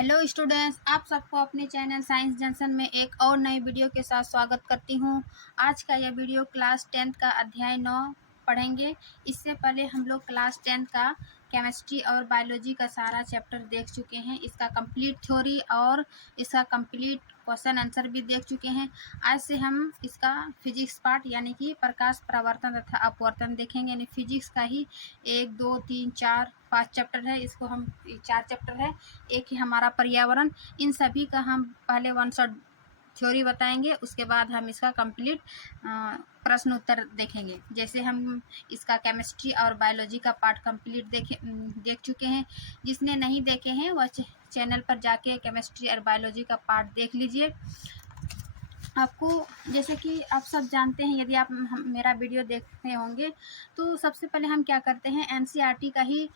Hello students, आप सबको अपने चैनल साइंस जंक्शन में एक और नई वीडियो के साथ स्वागत करती हूं। आज का यह वीडियो क्लास 10th का अध्याय 9 पढ़ेंगे। इससे पहले हम लोग क्लास 10th का केमिस्ट्री और बायोलॉजी का सारा चैप्टर देख चुके हैं। इसका कंप्लीट थ्योरी और इसका कंप्लीट क्वेश्चन आंसर भी देख चुके हैं। आज से हम इसका फिजिक्स पार्ट यानी कि प्रकाश परावर्तन तथा अपवर्तन देखेंगे। यानी फिजिक्स का ही 1 2 3 4 5 चैप्टर है। इसको हम 4 चैप्टर है, एक ही हमारा पर्यावरण। इन सभी का हम पहले 1 शॉट थ्योरी बताएंगे, उसके बाद हम इसका कंप्लीट प्रश्न उत्तर देखेंगे। जैसे हम इसका केमिस्ट्री और बायोलॉजी का पार्ट कंप्लीट देख चुके हैं। जिसने नहीं देखे हैं वह चैनल पर जाके केमिस्ट्री और बायोलॉजी का पार्ट देख लीजिए। आपको जैसे कि आप सब जानते हैं, यदि आप मेरा वीडियो देखते होंगे तो सबसे पहले हम क्या करते हैं, एनसीईआरटी का ही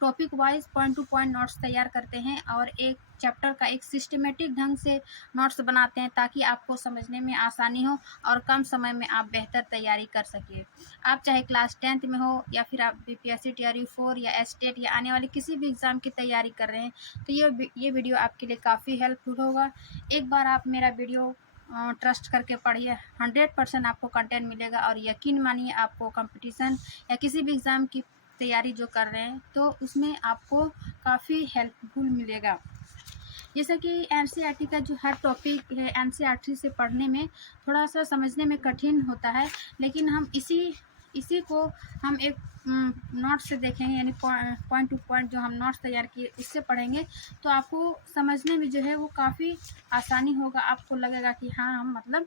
topic wise point to point notes तैयार करते हैं और एक चैप्टर का एक सिस्टमेटिक ढंग से नोट्स बनाते हैं ताकि आपको समझने में आसानी हो और कम समय में आप बेहतर तैयारी कर सकें। आप चाहे क्लास 10th में हो या फिर आप बीपीएससी टीआरयू 4 या एस्टेट या आने वाले किसी भी एग्ज़ाम की तैयारी कर रहे हैं तो ये वीडियो आपके लिए काफ़ी हेल्पफुल होगा। एक बार आप मेरा वीडियो ट्रस्ट करके पढ़िए, 100% आपको कंटेंट मिलेगा और यकीन मानिए आपको कंपटीशन या किसी भी एग्ज़ाम की तैयारी जो कर रहे हैं तो उसमें आपको काफ़ी हेल्पफुल मिलेगा। जैसा कि एनसीईआरटी का जो हर टॉपिक है एनसीईआरटी से पढ़ने में थोड़ा सा समझने में कठिन होता है, लेकिन हम इसी को हम एक नोट से देखेंगे, यानी पॉइंट टू पॉइंट जो हम नोट्स तैयार किए उससे पढ़ेंगे तो आपको समझने में जो है वो काफ़ी आसानी होगा। आपको लगेगा कि हाँ हम मतलब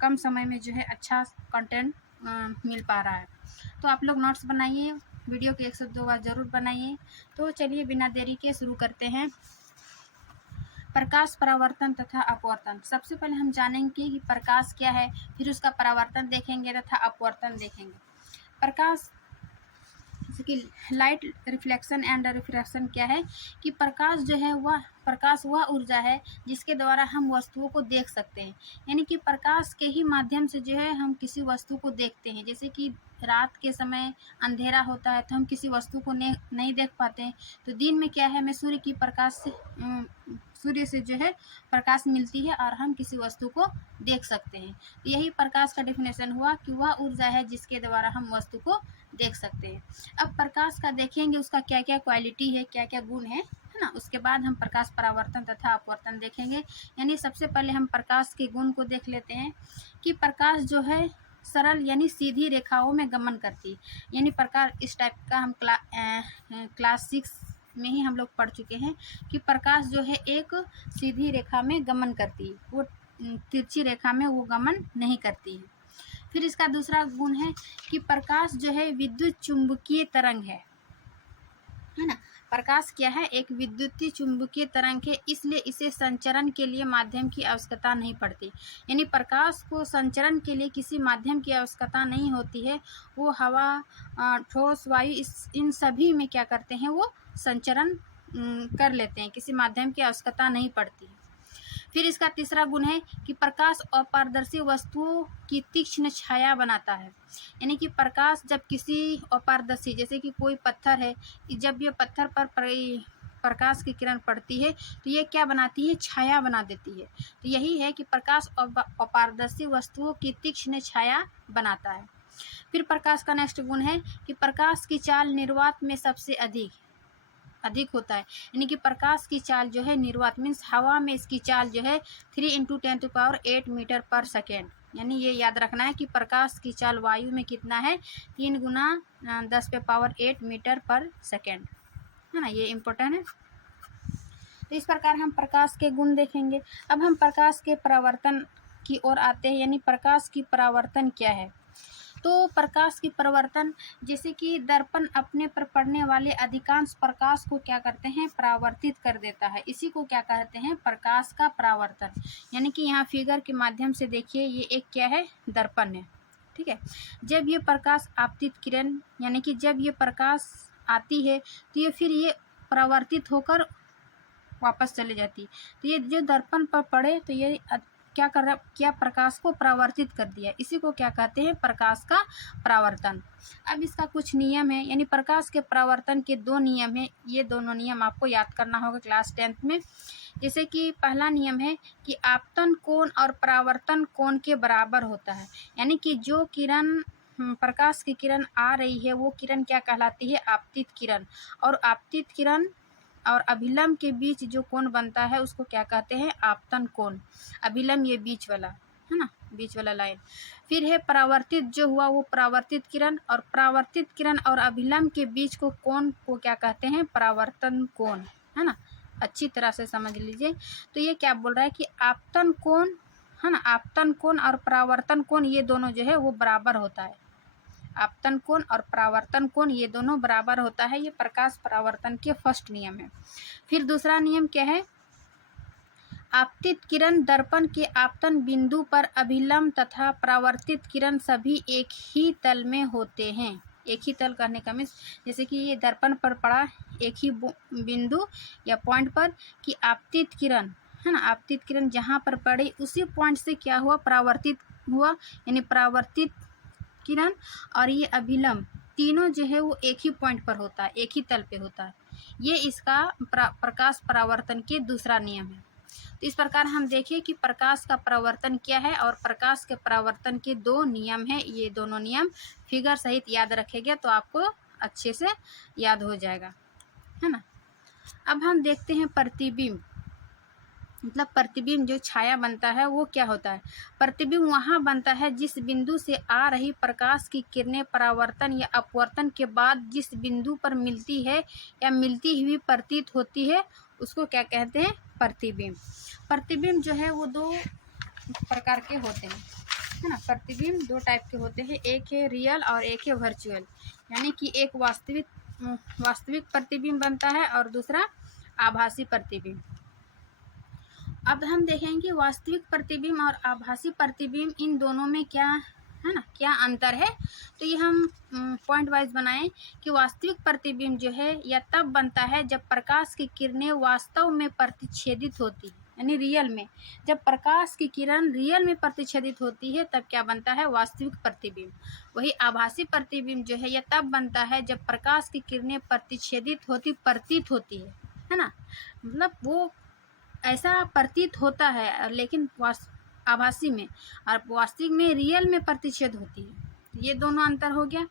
कम समय में जो है अच्छा कंटेंट मिल पा रहा है। तो आप लोग नोट्स बनाइए, वीडियो के 1 से 2 बार ज़रूर बनाइए। तो चलिए बिना देरी के शुरू करते हैं। प्रकाश परावर्तन तथा अपवर्तन। सबसे पहले हम जानेंगे कि प्रकाश क्या है, फिर उसका परावर्तन देखेंगे तथा अपवर्तन देखेंगे। प्रकाश जैसे कि लाइट रिफ्लेक्शन एंड रिफ्रैक्शन क्या है कि प्रकाश जो है वह ऊर्जा है जिसके द्वारा हम वस्तुओं को देख सकते हैं। यानी कि प्रकाश के ही माध्यम से जो है हम किसी वस्तु को देखते हैं। जैसे कि रात के समय अंधेरा होता है तो हम किसी वस्तु को नहीं देख पाते हैं, तो दिन में क्या है हमें सूर्य से जो है प्रकाश मिलती है और हम किसी वस्तु को देख सकते हैं। तो यही प्रकाश का डेफिनेशन हुआ कि वह ऊर्जा है जिसके द्वारा हम वस्तु को देख सकते हैं। अब प्रकाश का देखेंगे उसका क्या क्या क्वालिटी है, क्या क्या गुण है ना। उसके बाद हम प्रकाश परावर्तन तथा अपवर्तन देखेंगे। यानी सबसे पहले हम प्रकाश के गुण को देख लेते हैं कि प्रकाश जो है सरल यानी सीधी रेखाओं में गमन करती है। यानी प्रकाश इस टाइप का हम क्लास 6 में ही हम लोग पढ़ चुके हैं कि प्रकाश जो है एक सीधी रेखा में गमन करती है, वो तिरछी रेखा में वो गमन नहीं करती है। फिर इसका दूसरा गुण है कि प्रकाश जो है विद्युत चुंबकीय तरंग है ना। प्रकाश क्या है, एक विद्युतीय चुंबकीय तरंग है, इसलिए इसे संचरण के लिए माध्यम की आवश्यकता नहीं पड़ती। यानी प्रकाश को संचरण के लिए किसी माध्यम की आवश्यकता नहीं होती है। वो हवा, ठोस, वायु इन सभी में क्या करते हैं, वो संचरण कर लेते हैं, किसी माध्यम की आवश्यकता नहीं पड़ती। फिर इसका तीसरा गुण है कि प्रकाश अपारदर्शी वस्तुओं की तीक्ष्ण छाया बनाता है। यानी कि प्रकाश जब किसी अपारदर्शी, जैसे कि कोई पत्थर है, जब ये पत्थर पर प्रकाश की किरण पड़ती है तो ये क्या बनाती है, छाया बना देती है। तो यही है कि प्रकाश अपारदर्शी वस्तुओं की तीक्ष्ण छाया बनाता है। फिर प्रकाश का नेक्स्ट गुण है कि प्रकाश की चाल निर्वात में सबसे अधिक होता है। यानी कि प्रकाश की चाल जो है निर्वात मीन्स हवा में इसकी चाल जो है 3 × 10⁸ मीटर पर सेकेंड। यानी ये याद रखना है कि प्रकाश की चाल वायु में कितना है, 3 × 10⁸ मीटर पर सेकेंड है ना, ये इम्पोर्टेंट है। तो इस प्रकार हम प्रकाश के गुण देखेंगे। अब हम प्रकाश के परावर्तन की ओर आते हैं। यानी प्रकाश की परावर्तन क्या है, तो प्रकाश की परावर्तन जैसे कि दर्पण अपने पर पड़ने वाले अधिकांश प्रकाश को क्या करते हैं, परावर्तित कर देता है। इसी को क्या कहते हैं, प्रकाश का परावर्तन। यानी कि यहाँ फिगर के माध्यम से देखिए, ये एक क्या है, दर्पण है, ठीक है। जब ये प्रकाश आपतित किरण यानी कि जब ये प्रकाश आती है तो ये फिर ये परावर्तित होकर वापस चले जाती है। तो ये जो दर्पण पर पड़े तो ये क्या कर रहा, क्या प्रकाश को परावर्तित कर दिया, इसी को क्या कहते हैं, प्रकाश का परावर्तन। अब इसका कुछ नियम है, यानी प्रकाश के परावर्तन के 2 नियम हैं। ये दोनों नियम आपको याद करना होगा क्लास 10th में। जैसे कि पहला नियम है कि आपतन कोण और परावर्तन कोण के बराबर होता है, यानी कि जो किरण प्रकाश की किरण आ रही है वो किरण क्या कहलाती है, आपतित किरण। और आपतित किरण और अभिलंब के बीच जो कोण बनता है उसको क्या कहते हैं, आपतन कोण। अभिलंब ये बीच वाला है ना, बीच वाला लाइन। फिर है परावर्तित जो हुआ वो परावर्तित किरण, और परावर्तित किरण और अभिलंब के बीच को कोण को क्या कहते हैं, परावर्तन कोण, है ना। अच्छी तरह से समझ लीजिए। तो ये क्या बोल रहा है कि आपतन कोण, है ना, आपतन कोण और परावर्तन कोण ये दोनों जो है वो बराबर होता है। आपतन कोण और परावर्तन कोण ये दोनों बराबर होता है, ये प्रकाश परावर्तन के फर्स्ट नियम है। फिर दूसरा नियम क्या है, आपतित किरण दर्पण के आपतन बिंदु पर अभिलंब तथा परावर्तित किरण सभी एक ही तल में होते हैं। एक ही तल करने का मीन्स जैसे कि ये दर्पण पर पड़ा एक ही बिंदु या पॉइंट पर कि आपतित किरण, है ना, आपतित किरण जहाँ पर पड़ी उसी पॉइंट से क्या हुआ, परावर्तित हुआ, यानी परावर्तित किरण और ये अभिलंब तीनों जो है वो एक ही पॉइंट पर होता है, एक ही तल पे होता है। ये इसका प्रकाश परावर्तन के दूसरा नियम है। तो इस प्रकार हम देखिए कि प्रकाश का परावर्तन क्या है और प्रकाश के परावर्तन के 2 नियम हैं। ये दोनों नियम फिगर सहित याद रखेंगे तो आपको अच्छे से याद हो जाएगा, है ना। अब हम देखते हैं प्रतिबिंब, मतलब प्रतिबिंब जो छाया बनता है वो क्या होता है। प्रतिबिंब वहाँ बनता है जिस बिंदु से आ रही प्रकाश की किरणें परावर्तन या अपवर्तन के बाद जिस बिंदु पर मिलती है या मिलती हुई प्रतीत होती है उसको क्या कहते हैं, प्रतिबिंब। प्रतिबिंब जो है वो 2 प्रकार के होते हैं, है ना। प्रतिबिंब 2 टाइप के होते हैं, एक है रियल और एक है वर्चुअल, यानी कि एक वास्तविक प्रतिबिंब बनता है और दूसरा आभासी प्रतिबिंब। अब हम देखेंगे वास्तविक प्रतिबिंब और आभासी प्रतिबिंब इन दोनों में क्या है ना, क्या अंतर है। तो ये हम पॉइंट वाइज बनाएं कि वास्तविक प्रतिबिंब जो है यह तब बनता है जब प्रकाश की किरणें वास्तव में प्रतिच्छेदित होती है, यानी रियल में जब प्रकाश की किरण रियल में प्रतिच्छेदित होती है तब क्या बनता है, वास्तविक प्रतिबिंब। वही आभासी प्रतिबिंब जो है यह तब बनता है जब प्रकाश की किरणें प्रतिच्छेदित होती प्रतीत होती है ना, मतलब वो ऐसा प्रतीत होता है लेकिन आभासी में, और वास्तविक में रियल में प्रतिच्छेद होती है। ये दोनों अंतर हो गया।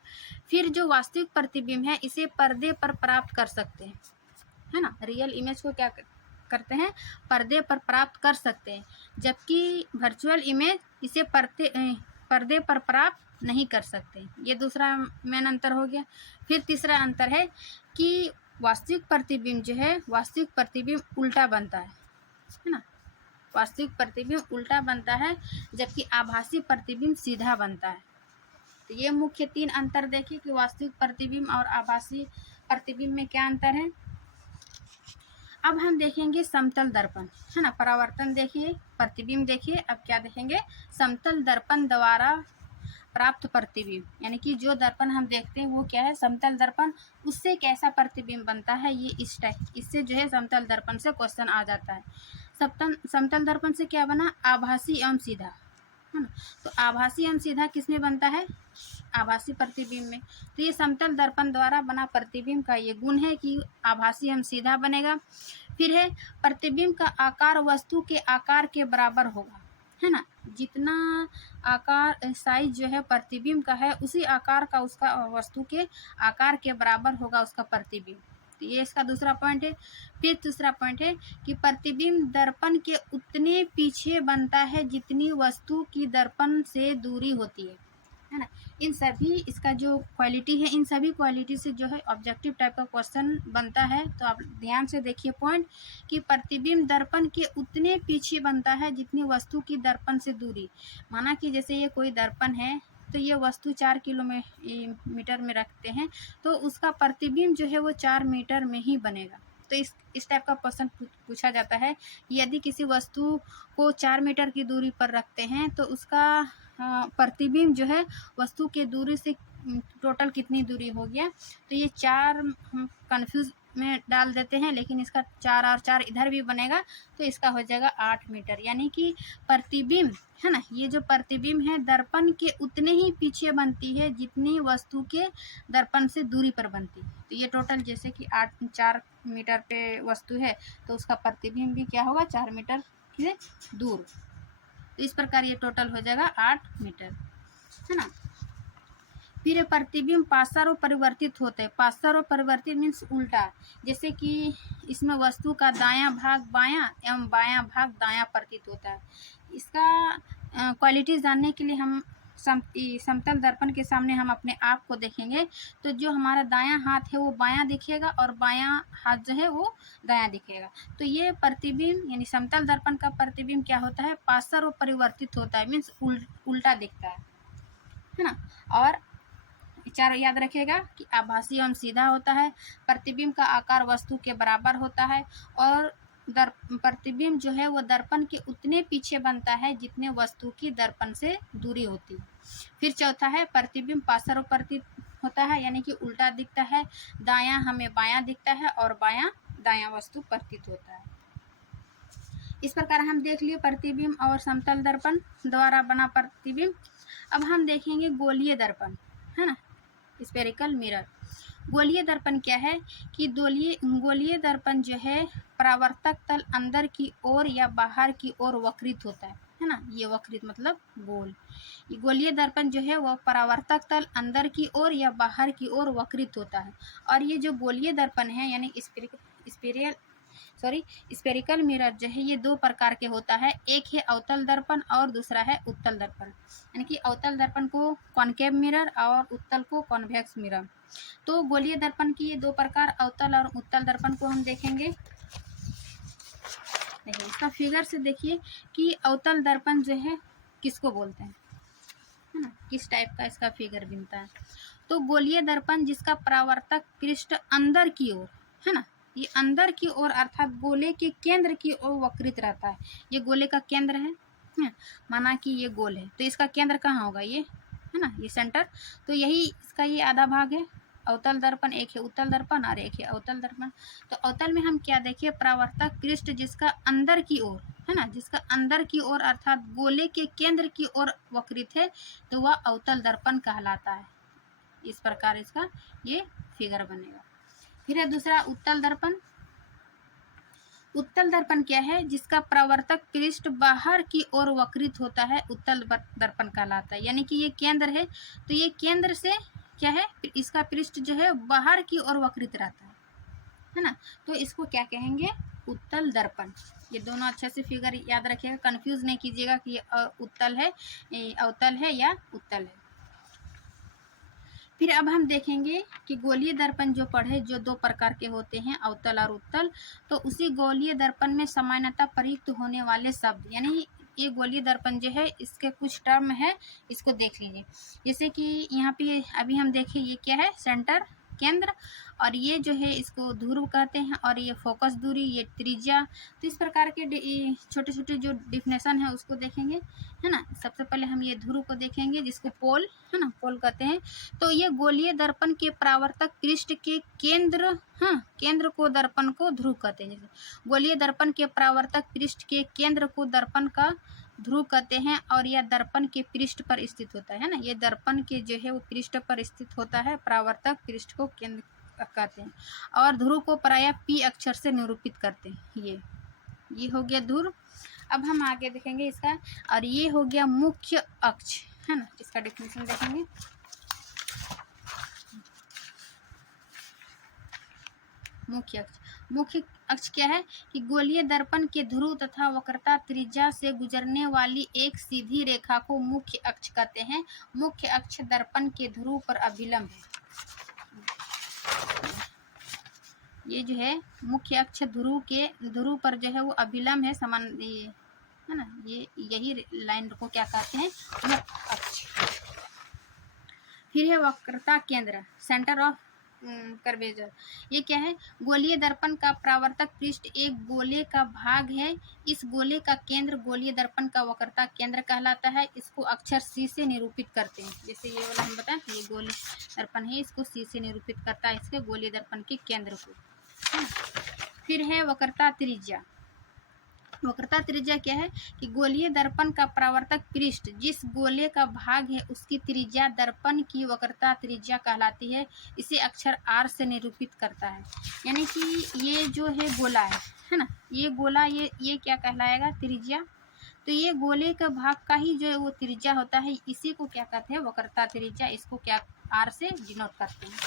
फिर जो वास्तविक प्रतिबिंब है इसे पर्दे पर प्राप्त कर सकते हैं, है ना, रियल इमेज को क्या करते हैं, पर्दे पर प्राप्त कर सकते हैं, जबकि वर्चुअल इमेज इसे पर्दे पर प्राप्त नहीं कर सकते। ये दूसरा मेन अंतर हो गया। फिर तीसरा अंतर है कि वास्तविक प्रतिबिंब जो है, वास्तविक प्रतिबिंब उल्टा बनता है ना, वास्तविक प्रतिबिंब उल्टा बनता है जबकि आभासी प्रतिबिंब सीधा बनता है। तो ये मुख्य 3 अंतर देखिए कि वास्तविक प्रतिबिंब और आभासी प्रतिबिंब में क्या अंतर है। अब हम देखेंगे समतल दर्पण, है ना, परावर्तन देखिए, प्रतिबिंब देखिए। अब क्या देखेंगे, समतल दर्पण द्वारा प्राप्त प्रतिबिंब, यानी कि जो दर्पण हम देखते हैं वो क्या है, समतल दर्पण, उससे कैसा प्रतिबिंब बनता है, ये इस टाइप, इससे जो है समतल दर्पण से क्वेश्चन आ जाता है। समतल दर्पण से क्या बना, आभासी एवं सीधा, है ना। तो आभासी एवं सीधा किसमें बनता है, आभासी प्रतिबिंब में। तो ये समतल दर्पण द्वारा बना प्रतिबिंब का ये गुण है कि आभासी एवं सीधा बनेगा। फिर है प्रतिबिंब का आकार वस्तु के आकार के बराबर होगा, है ना, जितना आकार साइज जो है प्रतिबिंब का है उसी आकार का उसका वस्तु के आकार के बराबर होगा उसका प्रतिबिंब। तो ये इसका दूसरा पॉइंट है। फिर तीसरा पॉइंट है कि प्रतिबिंब दर्पण के उतने पीछे बनता है जितनी वस्तु की दर्पण से दूरी होती है ना। इन सभी इसका जो क्वालिटी है, इन सभी क्वालिटी से जो है ऑब्जेक्टिव टाइप का क्वेश्चन बनता है। तो आप ध्यान से देखिए पॉइंट कि प्रतिबिंब दर्पण के उतने पीछे बनता है जितनी वस्तु की दर्पण से दूरी। माना कि जैसे ये कोई दर्पण है तो ये वस्तु 4 किलोमीटर में रखते हैं तो उसका प्रतिबिंब जो है वो 4 मीटर में ही बनेगा। तो इस टाइप का क्वेश्चन पूछा जाता है। यदि किसी वस्तु को 4 मीटर की दूरी पर रखते हैं तो उसका प्रतिबिंब जो है वस्तु के दूरी से टोटल कितनी दूरी हो गया। तो ये 4 कंफ्यूज में डाल देते हैं, लेकिन इसका 4 और 4 इधर भी बनेगा तो इसका हो जाएगा 8 मीटर। यानी कि प्रतिबिंब है ना, ये जो प्रतिबिंब है दर्पण के उतने ही पीछे बनती है जितनी वस्तु के दर्पण से दूरी पर बनती है। तो ये टोटल जैसे कि 4 मीटर पे वस्तु है तो उसका प्रतिबिंब भी क्या होगा 4 मीटर से दूर। तो इस प्रकार ये टोटल हो जाएगा 8 मीटर, है ना। फिर प्रतिबिंब पार्श्व परिवर्तित होते हैं। पार्श्व परिवर्तित मीन्स उल्टा, जैसे कि इसमें वस्तु का दायां भाग बायां एवं बायां भाग दायां प्रतीत होता है। इसका क्वालिटीज जानने के लिए हम समतल दर्पण के सामने हम अपने आप को देखेंगे तो जो हमारा दायां हाथ है वो बायां दिखेगा और बायां हाथ जो है वो दायां दिखेगा। तो ये प्रतिबिंब यानी समतल दर्पण का प्रतिबिंब क्या होता है, पार्श्व परिवर्तित होता है, मीन्स उल्टा दिखता है ना। और विचार याद रखिएगा कि आभासी एवं सीधा होता है। प्रतिबिंब का आकार वस्तु के बराबर होता है और प्रतिबिंब जो है वो दर्पण के उतने पीछे बनता है जितने वस्तु की दर्पण से दूरी होती है। फिर चौथा है प्रतिबिंब पार्श्व परिवर्तित होता है, यानी कि उल्टा दिखता है। दायां हमें बायां दिखता है और बायां दायां वस्तु प्रतीत होता है। इस प्रकार हम देख लिए प्रतिबिंब और समतल दर्पण द्वारा बना प्रतिबिंब। अब हम देखेंगे गोलीय दर्पण, है ना, स्फेरिकल मिरर। गोलीय दर्पण क्या है कि गोलीय दर्पण जो है परावर्तक तल अंदर की ओर या बाहर की ओर वक्रित होता है ना। ये वक्रित मतलब गोल। ये गोलीय दर्पण जो है वह परावर्तक तल अंदर की ओर या बाहर की ओर वक्रित होता है। और ये जो गोलीय दर्पण है यानी स्फेरिकल मिरर जो है ये 2 प्रकार के होता है। एक है अवतल दर्पण और दूसरा है उत्तल दर्पण। यानी कि अवतल दर्पण को कॉनकेव मिरर और उत्तल को कॉन्वेक्स मिरर। तो गोलीय दर्पण की ये 2 प्रकार अवतल और उत्तल दर्पण को हम देखेंगे। देखिए इसका फिगर से देखिए कि अवतल दर्पण जो है किसको बोलते हैं, है ना, किस टाइप का इसका फिगर बनता है। तो गोलीय दर्पण जिसका परावर्तक पृष्ठ अंदर की ओर, है ना, ये अंदर की ओर अर्थात गोले के केंद्र की ओर वक्रित रहता है। ये गोले का केंद्र है, माना कि ये गोल है तो इसका केंद्र कहाँ होगा, ये है ना, ये सेंटर। तो यही इसका ये आधा भाग है अवतल दर्पण। एक है उत्तल दर्पण और एक है अवतल दर्पण। तो अवतल में हम क्या देखिए, परावर्तक पृष्ठ जिसका अंदर की ओर, है ना, जिसका अंदर की ओर अर्थात गोले के केंद्र की ओर वक्रित है तो वह अवतल दर्पण कहलाता है। इस प्रकार इसका ये फिगर बनेगा। फिर है दूसरा उत्तल दर्पण। उत्तल दर्पण क्या है, जिसका परावर्तक पृष्ठ बाहर की ओर वक्रित होता है, उत्तल दर्पण कहलाता है। यानी कि ये केंद्र है तो ये केंद्र से क्या है, इसका पृष्ठ जो है बाहर की ओर वक्रित रहता है ना। तो इसको क्या कहेंगे, उत्तल दर्पण। ये दोनों अच्छे से फिगर याद रखिएगा, कंफ्यूज नहीं कीजिएगा कि ये उत्तल है, अवतल है या उत्तल है। फिर अब हम देखेंगे कि गोलीय दर्पण जो पढ़े जो 2 प्रकार के होते हैं अवतल और उत्तल। तो उसी गोलीय दर्पण में सामान्यतः प्रयुक्त होने वाले शब्द, यानी ये गोलीय दर्पण जो है इसके कुछ टर्म है, इसको देख लीजिए। जैसे कि यहाँ पे अभी हम देखें ये क्या है, सेंटर केंद्र, और ये जो है इसको ध्रुव कहते हैं, और ये फोकस दूरी, ये त्रिज्या। तो इस प्रकार के छोटे छोटे जो डिफिनेशन है उसको देखेंगे, है ना। सबसे पहले हम ये ध्रुव को देखेंगे जिसको पोल, है ना, पोल कहते हैं। तो ये गोलीय दर्पण के परावर्तक पृष्ठ के केंद्र, केंद्र को दर्पण को ध्रुव कहते हैं। जैसे गोलीय दर्पण के परावर्तक पृष्ठ के केंद्र को दर्पण का ध्रुव कहते हैं और यह दर्पण के पृष्ठ पर स्थित होता है ना। ये दर्पण के जो है वो पृष्ठ पर स्थित होता है, परावर्तक पृष्ठ को केंद्र कहते हैं। और ध्रुव को प्रायः पी अक्षर से निरूपित करते हैं। ये हो गया ध्रुव। अब हम आगे देखेंगे इसका, और ये हो गया मुख्य अक्ष, है ना। इसका डेफिनेशन देखेंगे। मुख्य अक्ष क्या है कि गोलीय दर्पण के ध्रुव तथा वक्रता त्रिज्या से गुजरने वाली एक सीधी रेखा को मुख्य अक्ष कहते हैं। मुख्य अक्ष दर्पण के ध्रुव पर अभिलंब है। ये जो है मुख्य अक्ष ध्रुव पर जो है वो अभिलंब है, समान, है ना। ये यही लाइन को क्या कहते हैं, मुख्य अक्ष। फिर है वक्रता केंद्र, सेंटर ऑफ कर्वेचर। ये क्या है, गोलीय दर्पण का परावर्तक पृष्ठ एक गोले का भाग है। इस गोले का केंद्र गोलीय दर्पण का वक्रता केंद्र कहलाता है। इसको अक्षर सी से निरूपित करते हैं। जैसे ये वाला हम बताएं, ये गोलीय दर्पण है, इसको सी से निरूपित करता है इसके गोलीय दर्पण के केंद्र को। फिर है वक्रता त्रिज्या। वक्रता त्रिज्या क्या है कि गोलीय दर्पण का परावर्तक पृष्ठ जिस गोले का भाग है उसकी त्रिज्या दर्पण की वक्रता त्रिज्या कहलाती है। इसे अक्षर R से निरूपित करता है। यानी कि ये जो है गोला है ना, ये गोला ये क्या कहलाएगा, त्रिज्या। तो ये गोले का भाग का ही जो है वो त्रिज्या होता है, इसी को क्या कहते हैं, वक्रता त्रिज्या। इसको क्या R से डिनोट करते हैं।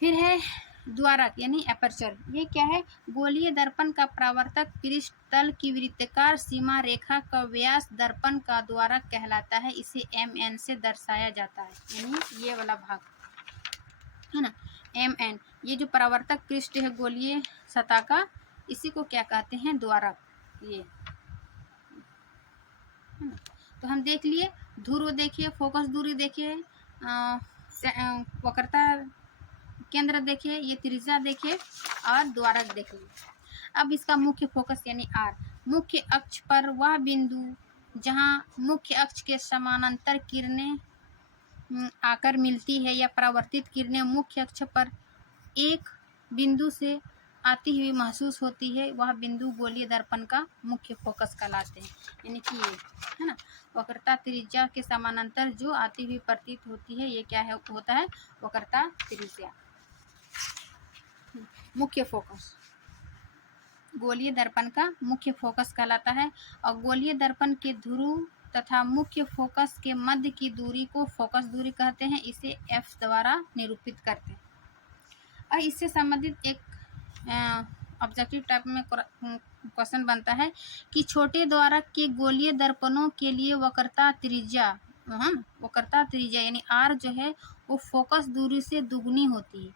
फिर है द्वारक यानी एपर्चर। ये क्या है, गोलीय दर्पण का परावर्तक पृष्ठ तल की वृत्ताकार सीमा रेखा का व्यास दर्पण का द्वारक कहलाता है। इसे MN से दर्शाया जाता है, यानी ये वाला भाग है ना, MN। ये जो परावर्तक पृष्ठ है गोलीय सतह का, इसी को क्या कहते हैं, द्वारक। ये है ना। तो हम देख लिए, ध्रुव देखिए, फोकस दूरी देखिए, वक्रता केंद्र देखिए, ये त्रिज्या देखिए और द्वारक देखिए। अब इसका मुख्य फोकस यानी R। मुख्य अक्ष पर वह बिंदु जहां मुख्य अक्ष के समानांतर किरणें आकर मिलती है या परावर्तित किरणें मुख्य अक्ष पर एक बिंदु से आती हुई महसूस होती है, वह बिंदु गोलीय दर्पण का मुख्य फोकस कहलाते हैं। यानी कि ये है ना, वक्रता त्रिज्या के समानांतर जो आती हुई प्रतीत होती है, ये क्या है, होता है वक्रता त्रिज्या। मुख्य फोकस गोलीय दर्पण का मुख्य फोकस कहलाता है। और गोलीय दर्पण के ध्रुव तथा मुख्य फोकस के मध्य की दूरी को फोकस दूरी कहते हैं। इसे F द्वारा निरूपित करते हैं। और इससे संबंधित एक ऑब्जेक्टिव टाइप में क्वेश्चन बनता है कि छोटे द्वारक के गोलीय दर्पणों के लिए वक्रता त्रिज्या यानी R जो है वो फोकस दूरी से दुगनी होती है,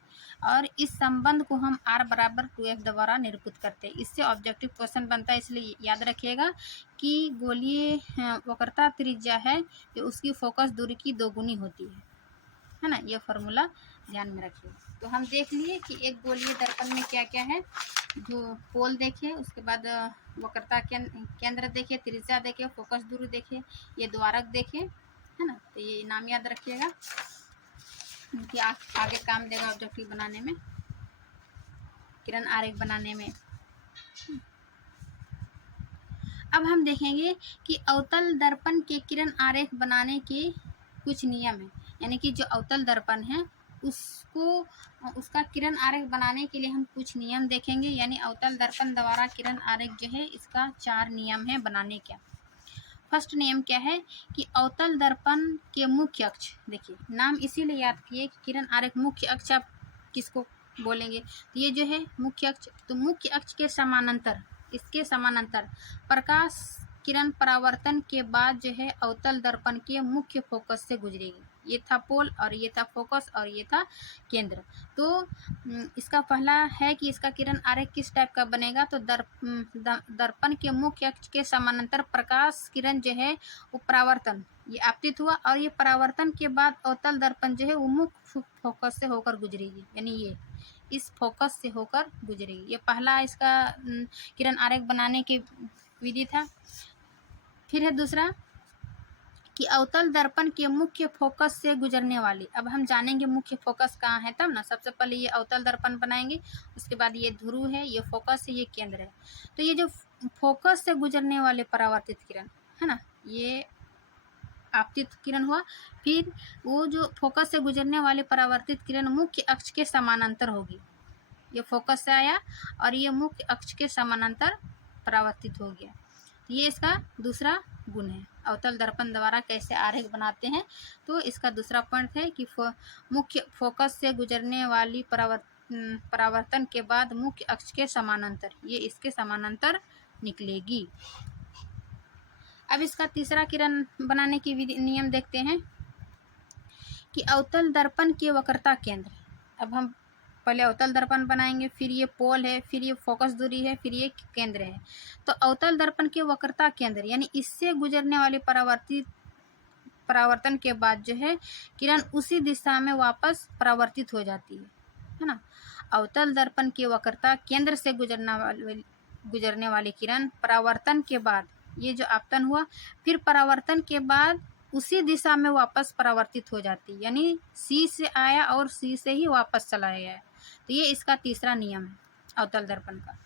और इस संबंध को हम R बराबर 2F द्वारा निरूपित करते हैं। इससे ऑब्जेक्टिव क्वेश्चन बनता है, इसलिए याद रखिएगा कि गोलीय वक्रता त्रिज्या है कि उसकी फोकस दूरी की दोगुनी होती है ना। यह फॉर्मूला ध्यान में रखिए। तो हम देख लिए कि एक गोलीय दर्पण में क्या क्या है, जो पोल देखिए, उसके बाद वक्रता केंद्र देखिए, त्रिज्या देखिए, फोकस दूरी देखिए, ये द्वारक देखिए, है ना। तो ये नाम याद रखिएगा कि आगे काम देगा ऑब्जेक्टिव बनाने में, किरण आरेख बनाने में। अब हम देखेंगे कि अवतल दर्पण के किरण आरेख बनाने के कुछ नियम हैं। यानी कि जो अवतल दर्पण है उसका किरण आरेख बनाने के लिए हम कुछ नियम देखेंगे। यानी अवतल दर्पण द्वारा किरण आरेख जो है, इसका 4 नियम है बनाने का। फर्स्ट नियम क्या है कि अवतल दर्पण के मुख्य अक्ष, देखिए नाम इसीलिए याद किए कि किरण आरेख मुख्य अक्ष आप किसको बोलेंगे, तो ये जो है मुख्य अक्ष। तो मुख्य अक्ष के समानांतर, इसके समानांतर प्रकाश किरण परावर्तन के बाद जो है अवतल दर्पण के मुख्य फोकस से गुजरेगी। ये था पोल और ये था फोकस और ये था केंद्र। तो इसका पहला है कि इसका किरण आरेख किस टाइप का बनेगा, तो दर्पण के मुख्य अक्ष के समानांतर प्रकाश किरण जो है वो परावर्तन, ये आपतित हुआ, और ये परावर्तन के बाद अवतल दर्पण जो है वो मुख्य फोकस से होकर गुजरेगी। यानी ये इस फोकस से होकर गुजरेगी। ये पहला इसका किरण आरेख बनाने की विधि था। फिर है दूसरा कि अवतल दर्पण के मुख्य फोकस से गुजरने वाली, अब हम जानेंगे मुख्य फोकस कहाँ है तब ना। सबसे पहले ये अवतल दर्पण बनाएंगे, उसके बाद ये ध्रुव है, ये फोकस है, ये केंद्र है। तो ये जो फोकस से गुजरने वाले परावर्तित किरण है ना, ये आपतित किरण हुआ। फिर वो जो फोकस से गुजरने वाले परावर्तित किरण मुख्य अक्ष के समानांतर होगी। ये फोकस से आया और ये मुख्य अक्ष के समानांतर परावर्तित हो गया। ये इसका दूसरा गुण है। अवतल दर्पण द्वारा कैसे आरेख बनाते हैं, तो इसका दूसरा पॉइंट है कि मुख्य फोकस से गुजरने वाली परावर्तन के बाद मुख्य अक्ष के समानांतर, ये इसके समानांतर निकलेगी। अब इसका तीसरा किरण बनाने की नियम देखते हैं कि अवतल दर्पण के वक्रता केंद्र। अब हम पहले अवतल दर्पण बनाएंगे, फिर ये पोल है, फिर ये फोकस दूरी है, फिर ये केंद्र है। तो अवतल दर्पण के वक्रता केंद्र यानी इससे गुजरने वाले परावर्तन के बाद जो है किरण उसी दिशा में वापस परावर्तित हो जाती है ना। अवतल दर्पण के वक्रता केंद्र से गुजरने वाली किरण परावर्तन के बाद, ये जो आपतन हुआ, फिर परावर्तन के बाद उसी दिशा में वापस परावर्तित हो जाती है। यानी C से आया और C से ही वापस चला गया है। तो ये इसका तीसरा नियम है अवतल दर्पण का।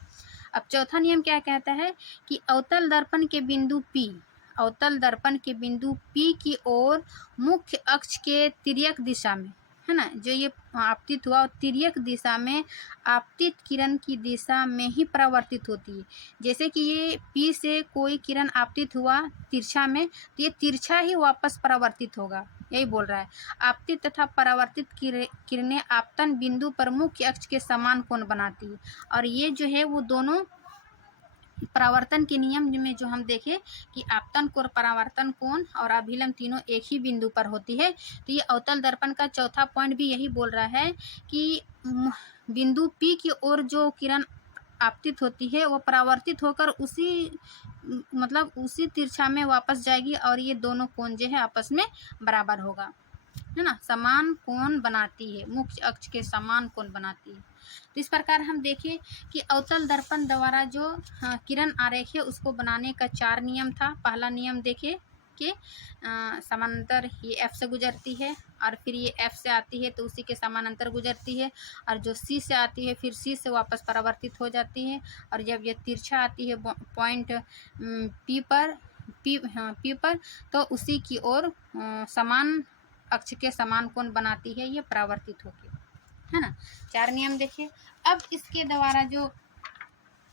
अब चौथा नियम क्या कहता है कि अवतल दर्पण के बिंदु P, अवतल दर्पण के बिंदु P की ओर मुख्य अक्ष के तिर्यक दिशा में, है ना, जो ये आपतित हुआ तिर्यक दिशा में आपतित किरण की दिशा में ही परावर्तित होती है। जैसे कि ये P से कोई किरण आपतित हुआ तिरछा में, तो ये तिरछा ही वापस परावर्तित होगा, यही बोल रहा है। आपतित तथा परावर्तित किरणें आपतन बिंदु पर मुख्य अक्ष के समान कोण बनाती है। और ये जो है वो दोनों परावर्तन के नियम में जो हम देखें कि आपतन कोण, परावर्तन कोण और अभिलंब तीनों एक ही बिंदु पर होती है। तो ये अवतल दर्पण का चौथा पॉइंट भी यही बोल रहा है कि बिंदु P की ओर जो किरण आपतित होती है वो परावर्तित होकर उसी तिरछा में वापस जाएगी और ये दोनों कोण जो है आपस में बराबर होगा, है ना, समान कोण बनाती है, मुख्य अक्ष के समान कोण बनाती है। तो इस प्रकार हम देखें कि अवतल दर्पण द्वारा जो किरण आरेख है उसको बनाने का 4 नियम था। पहला नियम देखें कि समानांतर ये F से गुजरती है और फिर ये F से आती है तो उसी के समानांतर गुजरती है, और जो C से आती है फिर C से वापस परावर्तित हो जाती है, और जब ये तिरछा आती है पॉइंट P पर तो उसी की ओर समान अक्ष के समान कोण बनाती है, ये परावर्तित होगी, है ना। 4 नियम देखिए। अब इसके द्वारा जो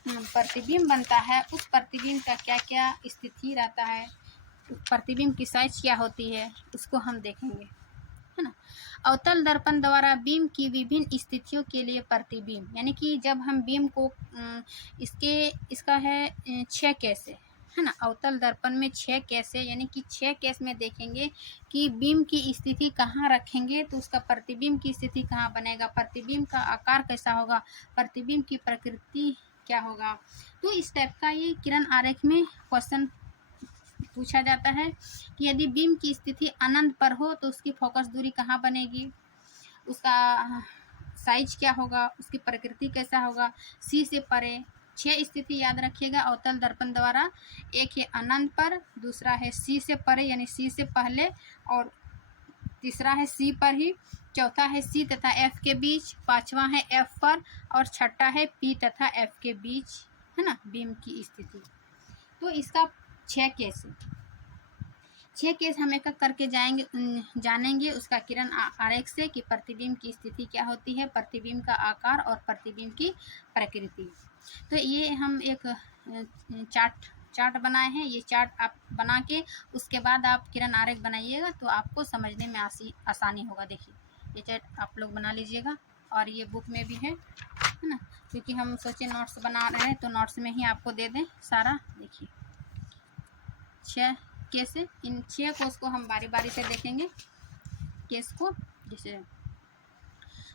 प्रतिबिंब बनता है उस प्रतिबिंब का क्या क्या स्थिति रहता है, प्रतिबिंब की साइज क्या होती है उसको हम देखेंगे, है ना। अवतल दर्पण द्वारा बीम की विभिन्न स्थितियों के लिए प्रतिबिंब, यानी कि जब हम बीम को इसका है 6 केस है ना, अवतल दर्पण में 6 केस है, यानी कि 6 केस में देखेंगे कि बीम की स्थिति कहाँ रखेंगे तो उसका प्रतिबिंब की स्थिति कहाँ बनेगा, प्रतिबिंब का आकार कैसा होगा, प्रतिबिंब की प्रकृति क्या होगा। तो इस टाइप का ये किरण आरेख में क्वेश्चन पूछा जाता है कि यदि बीम की स्थिति अनंत पर हो तो उसकी फोकस दूरी कहाँ बनेगी, उसका साइज क्या होगा, उसकी प्रकृति कैसा होगा, C से परे। 6 स्थिति याद रखिएगा अवतल दर्पण द्वारा। एक है अनंत पर, दूसरा है C से परे यानी C से पहले, और तीसरा है C पर ही, चौथा है C तथा F के बीच, पांचवा है F पर, और छठा है P तथा F के बीच, है ना, बीम की स्थिति। तो इसका 6 केस है। 6 केस हम एक एक करके जानेंगे उसका किरण आरेख से कि प्रतिबिंब की स्थिति क्या होती है, प्रतिबिंब का आकार और प्रतिबिंब की प्रकृति। तो ये हम एक चार्ट बनाए हैं, ये चार्ट आप बना के उसके बाद आप किरण आरेख बनाइएगा तो आपको समझने में आसानी होगा। देखिए ये चार्ट आप लोग बना लीजिएगा, और ये बुक में भी है ना, क्योंकि हम सोचे नोट्स बना रहे हैं तो नोट्स में ही आपको दे दें सारा। देखिए 6 केस है, इन 6 केस को हम बारी बारी से देखेंगे केस को। जैसे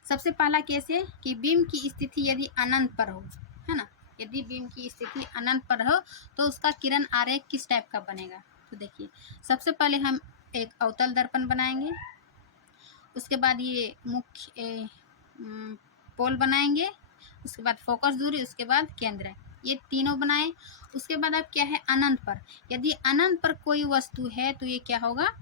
सबसे पहला केस है कि बीम की स्थिति यदि अनंत पर हो, है ना, यदि बीम की स्थिति अनंत पर हो तो उसका किरण आरेख किस टाइप का बनेगा। तो देखिए सबसे पहले हम एक अवतल दर्पण बनाएंगे, उसके बाद ये मुख्य पोल बनाएंगे, उसके बाद फोकस दूरी, उसके बाद केंद्र, ये तीनों बनाए। उसके बाद अब क्या है अनंत पर, यदि अनंत पर कोई वस्तु है तो ये क्या होगा,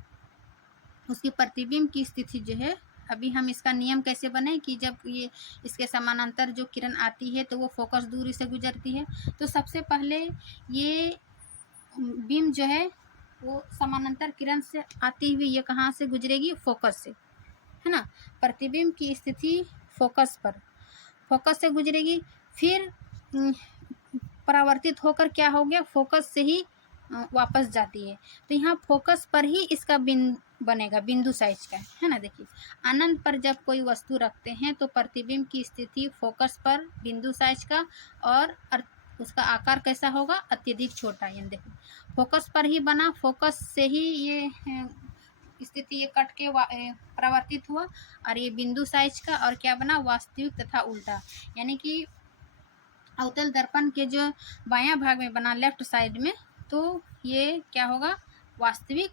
उसकी प्रतिबिंब की स्थिति जो है, अभी हम इसका नियम कैसे बने कि जब ये इसके समानांतर जो किरण आती है तो वो फोकस दूरी से गुजरती है। तो सबसे पहले ये बीम जो है वो समानांतर किरण से आती हुई ये कहाँ से गुजरेगी, फोकस से, है ना। प्रतिबिंब की स्थिति फोकस से गुजरेगी, फिर परावर्तित होकर क्या हो गया, फोकस से ही वापस जाती है। तो यहाँ फोकस पर ही इसका बनेगा, बिंदु साइज का, है ना। देखिए अनंत पर जब कोई वस्तु रखते हैं तो प्रतिबिंब की स्थिति फोकस पर बिंदु साइज का, और उसका आकार कैसा होगा, अत्यधिक छोटा। यानी देखिए फोकस पर ही बना, फोकस से ही ये स्थिति ये कट के परावर्तित हुआ, और ये बिंदु साइज का, और क्या बना, वास्तविक तथा उल्टा। यानी कि अवतल दर्पण के जो बायां भाग में बना लेफ्ट साइड में, तो ये क्या होगा, वास्तविक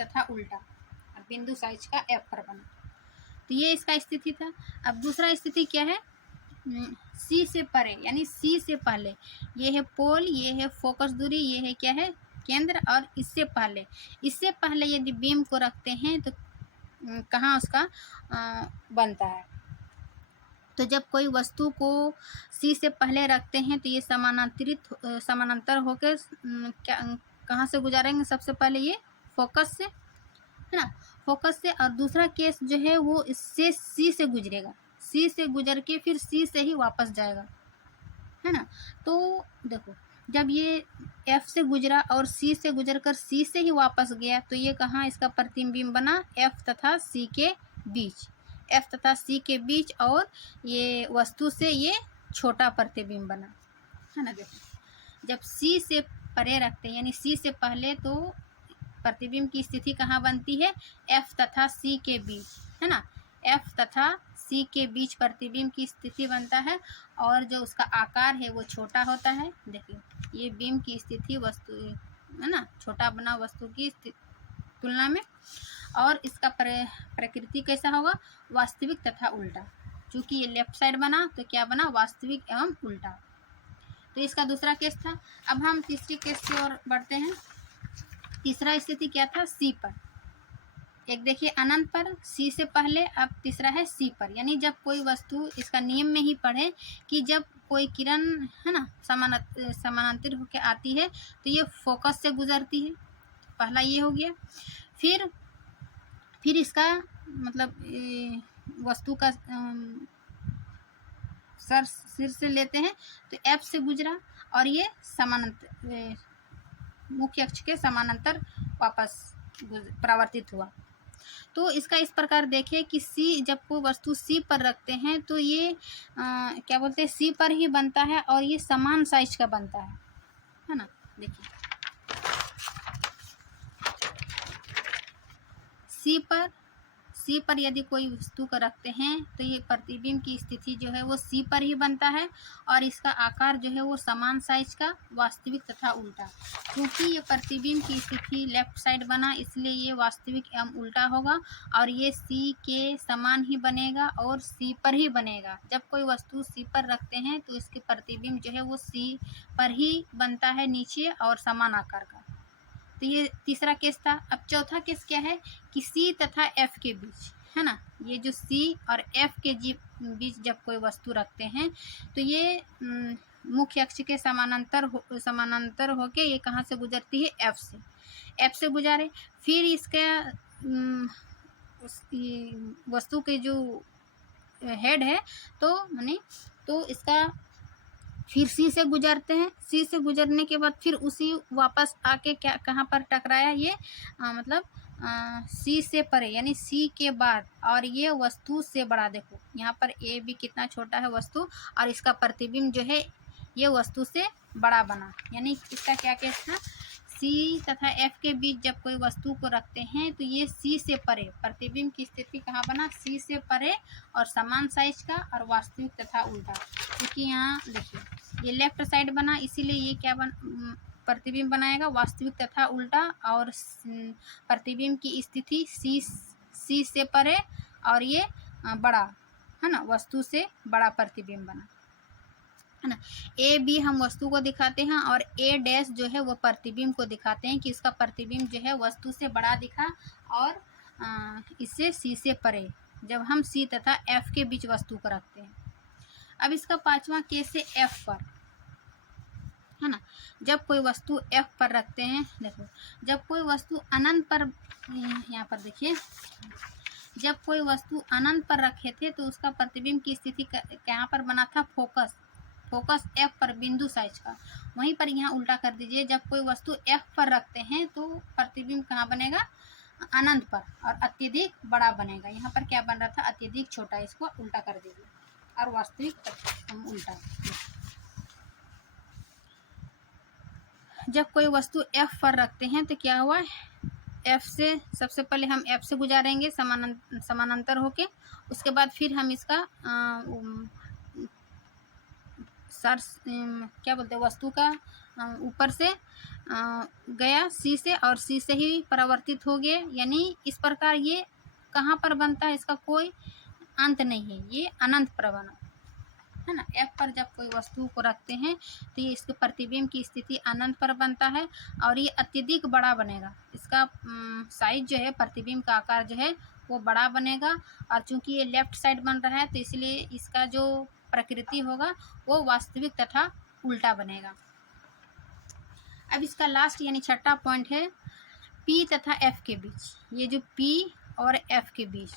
तथा उल्टा, और बिंदु साइज का F पर बना। तो ये इसका स्थिति था। अब दूसरा स्थिति क्या है, C से परे यानी C से पहले, ये है पोल, ये है फोकस दूरी, ये है क्या है, केंद्र, और इससे पहले यदि बीम को रखते हैं तो कहाँ उसका बनता है, तो जब कोई वस्तु को सी से पहले रखते हैं तो ये समानांतर होकर क्या कहाँ से गुजारेंगे, सबसे पहले ये फोकस से, है ना, फोकस से। और दूसरा केस जो है वो इससे सी से गुजरेगा, सी से गुजर के फिर सी से ही वापस जाएगा, है ना। तो देखो जब ये एफ से गुजरा और सी से गुजर कर सी से ही वापस गया तो ये कहाँ इसका प्रतिबिंब बना, एफ तथा सी के बीच, एफ तथा सी के बीच, और ये वस्तु से ये छोटा प्रतिबिंब बना, है ना। देखो जब सी से परे रखते हैं यानी सी से पहले, तो प्रतिबिंब की स्थिति कहाँ बनती है, एफ तथा सी के बीच, है ना, एफ तथा सी के बीच प्रतिबिंब की स्थिति बनता है, और जो उसका आकार है वो छोटा होता है। देखिए ये बिंब की स्थिति वस्तु, है ना, छोटा बना वस्तु की तुलना में। और इसका प्रकृति कैसा होगा, वास्तविक तथा उल्टा। चूंकि ये लेफ्ट साइड बना तो क्या बना, वास्तविक एवं उल्टा। तो इसका दूसरा केस था। अब हम तीसरी केस की ओर बढ़ते हैं। तीसरा स्थिति क्या था, सी पर। एक देखिए अनंत पर, सी से पहले। अब तीसरा है सी पर, यानी जब कोई वस्तु, इसका नियम में ही पढ़े कि जब कोई किरण, है ना, समानांतर होकर आती है तो ये फोकस से गुजरती है। पहला ये हो गया। फिर इसका मतलब वस्तु का सिर से लेते हैं तो एफ से गुजरा और ये समानांतर, मुख्य अक्ष के समानांतर वापस परावर्तित हुआ। तो इसका इस प्रकार देखिए कि सी, जब कोई वस्तु सी पर रखते हैं तो ये क्या बोलते हैं, सी पर ही बनता है और ये समान साइज का बनता है ना। देखिए सी पर यदि कोई वस्तु को रखते हैं तो ये प्रतिबिंब की स्थिति जो है वो सी पर ही बनता है, और इसका आकार जो है वो समान साइज का, वास्तविक तथा उल्टा। क्योंकि ये प्रतिबिंब की स्थिति लेफ्ट साइड बना इसलिए ये वास्तविक एवं उल्टा होगा, और ये सी के समान ही बनेगा और सी पर ही बनेगा। जब कोई वस्तु सी पर रखते हैं तो इसके प्रतिबिंब जो है वो सी पर ही बनता है नीचे और समान आकार का। तो ये तीसरा केस था। अब चौथा केस क्या है कि सी तथा एफ के बीच, है ना, ये जो सी और एफ के बीच जब कोई वस्तु रखते हैं तो ये मुख्य अक्ष के समानांतर होके ये कहाँ से गुजरती है, एफ से गुजारे। फिर इसका वस्तु के जो हेड है तो माने तो इसका फिर सी से गुजरते हैं। सी से गुजरने के बाद फिर उसी वापस आके क्या कहाँ पर टकराया, ये मतलब सी से परे यानी सी के बाद, और ये वस्तु से बड़ा। देखो यहाँ पर ए भी कितना छोटा है वस्तु, और इसका प्रतिबिंब जो है ये वस्तु से बड़ा बना। यानी इसका क्या केस था, सी तथा एफ के बीच जब कोई वस्तु को रखते हैं तो ये सी से परे, प्रतिबिंब की स्थिति कहाँ बना, सी से परे और समान साइज का और वास्तविक तथा उल्टा। क्योंकि यहाँ देखिए ये लेफ्ट साइड बना इसीलिए ये क्या प्रतिबिंब बनाएगा, वास्तविक तथा उल्टा, और प्रतिबिंब की स्थिति सी से परे और ये बड़ा, है ना, वस्तु से बड़ा प्रतिबिंब बना, है ना। ए बी हम वस्तु को दिखाते हैं और ए डैश जो है वो प्रतिबिंब को दिखाते हैं कि इसका प्रतिबिंब जो है वस्तु से बड़ा दिखा और इससे सी से परे, जब हम सी तथा एफ के बीच वस्तु को रखते हैं। अब इसका पांचवा केस है एफ पर, है ना। जब कोई वस्तु एफ पर रखते हैं, देखो जब कोई वस्तु अनंत पर, यहाँ पर देखिए जब कोई वस्तु अनंत पर रखे थे तो उसका प्रतिबिंब की स्थिति कहाँ पर बना था, फोकस एफ पर, बिंदु साइज का। वहीं पर यहाँ उल्टा कर दीजिए, जब कोई वस्तु एफ पर रखते हैं तो प्रतिबिंब कहाँ बनेगा, अनंत पर, और अत्यधिक बड़ा बनेगा। यहाँ पर क्या बन रहा था, अत्यधिक छोटा, इसको उल्टा कर दीजिए, और वास्तविक उल्टा। जब कोई वस्तु एफ पर रखते हैं तो क्या हुआ, एफ से सबसे पहले हम एफ से गुजारेंगे समानांतर होके, उसके बाद फिर हम इसका क्या बोलते हैं, वस्तु का ऊपर से गया सी से, और सी से ही परावर्तित हो गए। यानी इस प्रकार ये कहाँ पर बनता है, इसका कोई अंत नहीं है, ये अनंत पर बना, है ना। एफ पर जब कोई वस्तु को रखते हैं तो ये इसके प्रतिबिंब की स्थिति अनंत पर बनता है, और ये अत्यधिक बड़ा बनेगा। इसका साइज जो है, प्रतिबिंब का आकार जो है वो बड़ा बनेगा, और चूंकि ये लेफ्ट साइड बन रहा है तो इसलिए इसका जो प्रकृति होगा वो वास्तविक तथा उल्टा बनेगा। अब इसका लास्ट यानी छठा पॉइंट है पी तथा एफ के बीच। ये जो पी और एफ के बीच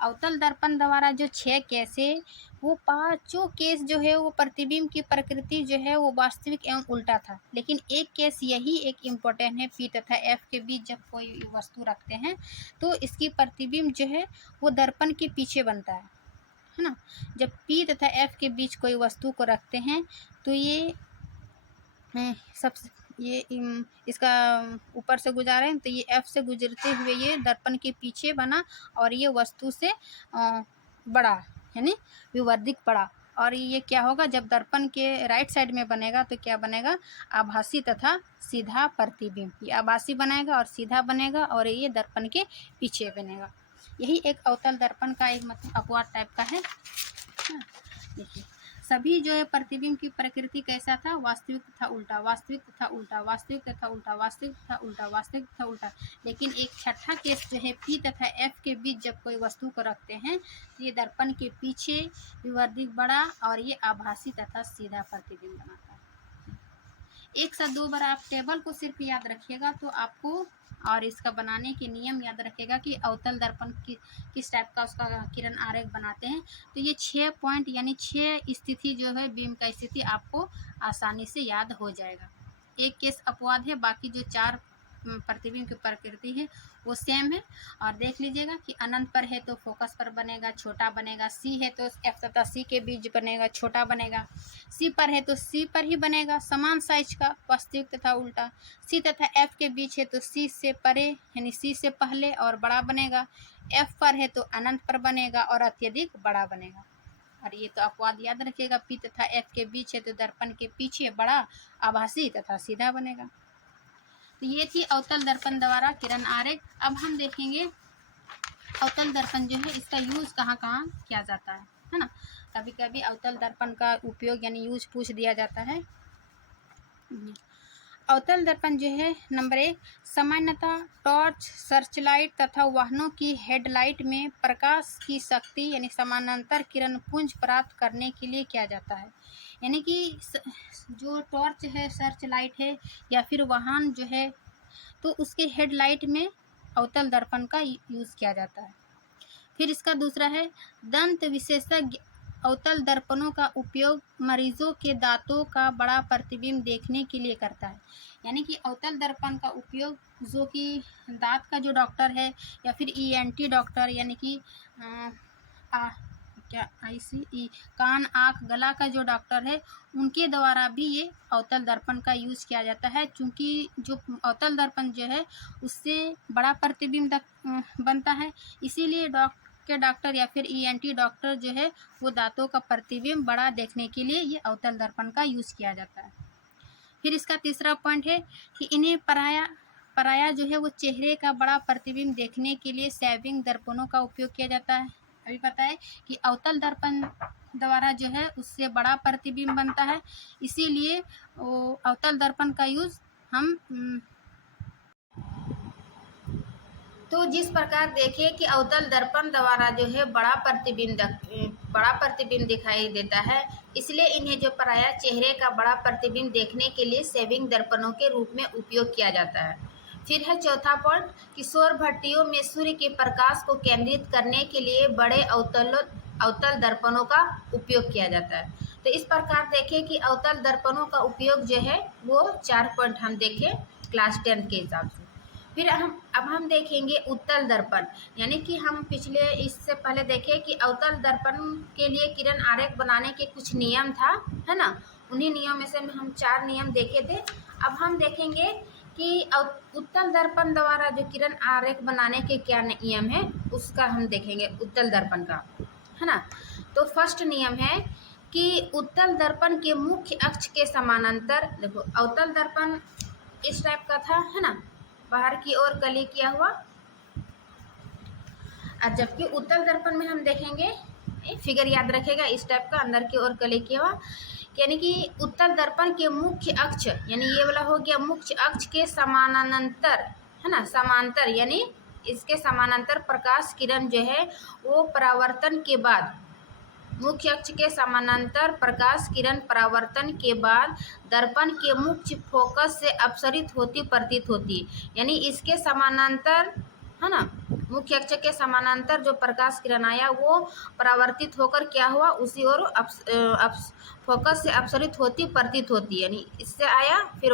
अवतल दर्पण द्वारा जो 6 केस है वो 5 केस जो है वो प्रतिबिंब की प्रकृति जो है वो वास्तविक एवं उल्टा था, लेकिन एक केस यही एक इम्पोर्टेंट है पी तथा एफ के बीच। जब कोई वस्तु रखते हैं तो इसकी प्रतिबिंब जो है वो दर्पण के पीछे बनता है ना। जब पी तथा एफ के बीच कोई वस्तु को रखते हैं तो ये इसका ऊपर से गुजारे तो ये एफ से गुजरते हुए ये दर्पण के पीछे बना और ये वस्तु से बड़ा यानी विवर्धिक बड़ा। और ये क्या होगा जब दर्पण के राइट साइड में बनेगा तो क्या बनेगा, आभासी तथा सीधा प्रतिबिंब। ये आभासी बनेगा और सीधा बनेगा और ये दर्पण के पीछे बनेगा। यही एक अवतल दर्पण का एक मतलब अपवाद टाइप का है। देखिए सभी जो है प्रतिबिंब की प्रकृति कैसा था, वास्तविक तथा उल्टा, वास्तविक तथा उल्टा, वास्तविक तथा उल्टा, वास्तविक तथा उल्टा, वास्तविक तथा उल्टा। लेकिन एक छठा केस जो है पी तथा एफ के बीच जब कोई वस्तु को रखते हैं तो ये दर्पण के पीछे विवर्धिक बड़ा और ये आभासी तथा सीधा प्रतिबिंब बनाता है। एक से दो बार आप टेबल को सिर्फ याद रखिएगा तो आपको, और इसका बनाने के नियम याद रखिएगा कि अवतल दर्पण किस टाइप का उसका किरण आरेख बनाते हैं। तो ये 6 पॉइंट यानी 6 स्थिति जो है बीम का स्थिति आपको आसानी से याद हो जाएगा। एक केस अपवाद है, बाकी जो 4 प्रतिबिंब की प्रकृति है वो सेम है। और देख लीजिएगा कि अनंत पर है तो फोकस पर बनेगा, छोटा बनेगा। सी है तो एफ तथा सी के बीच बनेगा, छोटा बनेगा। सी पर है तो सी पर ही बनेगा, समान साइज का, वास्तविक तथा उल्टा। सी तथा एफ के बीच है तो सी से परे यानी सी से पहले और बड़ा बनेगा। एफ पर है तो अनंत पर बनेगा और अत्यधिक बड़ा बनेगा। और ये तो अपवाद याद रखिएगा, पी तथा एफ के बीच है तो दर्पण के पीछे बड़ा, आभासी तथा सीधा बनेगा। तो ये थी अवतल दर्पण द्वारा किरण आरेख। अब हम देखेंगे अवतल दर्पण जो है इसका यूज कहाँ कहाँ किया जाता है ना। कभी कभी अवतल दर्पण का उपयोग यानी यूज पूछ दिया जाता है। अवतल दर्पण जो है नंबर 1 सामान्यतः टॉर्च, सर्चलाइट तथा वाहनों की हेडलाइट में प्रकाश की शक्ति यानी समानांतर किरण पुंज प्राप्त करने के लिए किया जाता है। यानी कि जो टॉर्च है, सर्च लाइट है या फिर वाहन जो है तो उसके हेडलाइट में अवतल दर्पण का यूज़ किया जाता है। फिर इसका दूसरा है दंत विशेषज्ञ अवतल दर्पणों का उपयोग मरीजों के दांतों का बड़ा प्रतिबिंब देखने के लिए करता है। यानी कि अवतल दर्पण का उपयोग जो कि दांत का जो डॉक्टर है या फिर ENT डॉक्टर यानी कि ICE कान, आँख, गला का जो डॉक्टर है उनके द्वारा भी ये अवतल दर्पण का यूज़ किया जाता है। क्योंकि जो अवतल दर्पण जो है उससे बड़ा प्रतिबिंब बनता है, इसीलिए डॉक्टर या फिर ENT डॉक्टर जो है वो दांतों का प्रतिबिंब बड़ा देखने के लिए ये अवतल दर्पण का यूज़ किया जाता है। फिर इसका तीसरा पॉइंट है कि इन्हें पराया जो है वो चेहरे का बड़ा प्रतिबिंब देखने के लिए सैविंग दर्पणों का उपयोग किया जाता है। अभी पता है कि अवतल दर्पण द्वारा जो है उससे बड़ा प्रतिबिंब बनता है, इसीलिए वो अवतल दर्पण का यूज़ हम तो जिस प्रकार देखिए कि अवतल दर्पण द्वारा जो है बड़ा प्रतिबिंब दिखाई देता है, इसलिए इन्हें जो पराया चेहरे का बड़ा प्रतिबिंब देखने के लिए सेविंग दर्पणों के रूप में उपयोग किया जाता है। फिर है चौथा पॉइंट कि सौर भट्टियों में सूर्य के प्रकाश को केंद्रित करने के लिए बड़े अवतल दर्पणों का उपयोग किया जाता है। तो इस प्रकार देखें कि अवतल दर्पणों का उपयोग जो है वो 4 पॉइंट हम देखें क्लास 10 के हिसाब से। फिर अब हम देखेंगे उत्तल दर्पण, यानी कि हम इससे पहले देखें कि अवतल दर्पण के लिए किरण आरेख बनाने के कुछ नियम था, है ना। उन्हीं नियम में से हम 4 नियम देखे थे। अब हम देखेंगे कि उत्तल दर्पण द्वारा जो किरण आरेख बनाने के क्या नियम है उसका हम देखेंगे उत्तल दर्पण का, है ना। तो फर्स्ट नियम है कि उत्तल दर्पण के मुख्य अक्ष के समानांतर, देखो अवतल दर्पण इस टाइप का था, है ना, बाहर की ओर कली किया हुआ। और जबकि उत्तल दर्पण में हम देखेंगे, फिगर याद रखेगा, इस टाइप का अंदर की ओर कली किया हुआ। यानी कि उत्तल दर्पण के मुख्य अक्ष यानी ये वाला हो गया मुख्य अक्ष के समानांतर, है ना, समांतर यानी इसके समानांतर प्रकाश किरण जो है वो परावर्तन के बाद मुख्य अक्ष के समानांतर प्रकाश किरण परावर्तन के बाद दर्पण के मुख्य फोकस से अपसरित होती प्रतीत होती है। यानी इसके समानांतर है ना, मुख्य अक्ष के समानांतर जो प्रकाश किरण आया वो परावर्तित होकर क्या हुआ, उसी ओर फोकस से अपसरित होती प्रतीत होती है। यानी इससे आया फिर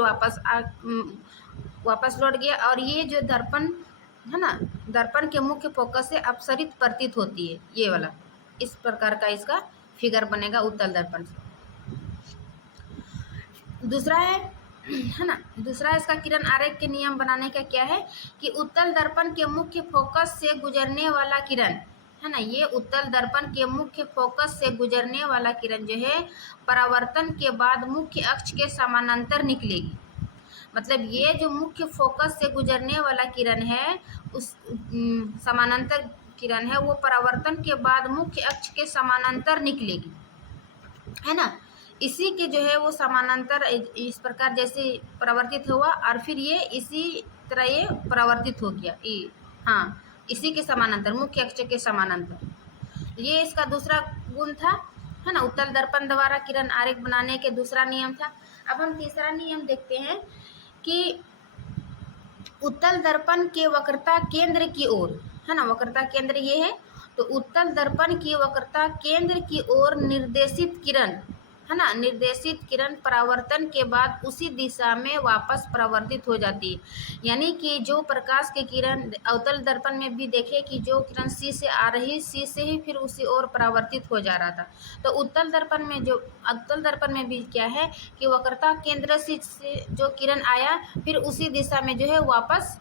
वापस लौट गया, और ये जो दर्पण है ना, दर्पण के मुख्य फोकस से अपसरित प्रतीत होती है। ये वाला इस प्रकार का इसका फिगर बनेगा उत्तल दर्पण से। दूसरा है ना, दूसरा इसका किरण आरेख के नियम बनाने का क्या है कि उत्तल दर्पण के मुख्य फोकस से गुजरने वाला किरण है ना, ये उत्तल दर्पण के मुख्य फोकस से गुजरने वाला किरण जो है परावर्तन के बाद मुख्य अक्ष के समानांतर निकलेगी। मतलब ये जो मुख्य फोकस से गुजरने वाला किरण है उस समानांतर किरण है वो परावर्तन के बाद मुख्य अक्ष के समानांतर निकलेगी, है ना। इसी के जो है वो समानांतर इस प्रकार जैसे परावर्तित हुआ और फिर ये इसी तरह ये परावर्तित हो गया, हाँ, इसी के समानांतर मुख्य अक्ष के समानांतर। ये इसका दूसरा गुण था, है ना, उत्तल दर्पण द्वारा किरण आरेख बनाने के दूसरा नियम था। अब हम तीसरा नियम देखते हैं कि उत्तल दर्पण के वक्रता केंद्र की ओर, है ना, वक्रता केंद्र ये है, तो उत्तल दर्पण की वक्रता केंद्र की ओर निर्देशित किरण, है ना, निर्देशित किरण परावर्तन के बाद उसी दिशा में वापस परावर्तित हो जाती है। यानी कि जो प्रकाश की किरण अवतल दर्पण में भी देखे कि जो किरण सी से आ रही, सी से ही फिर उसी ओर परावर्तित हो जा रहा था, तो उत्तल दर्पण में जो अवतल दर्पण में भी क्या है कि वक्रता केंद्र से जो किरण आया फिर उसी दिशा में जो है वापस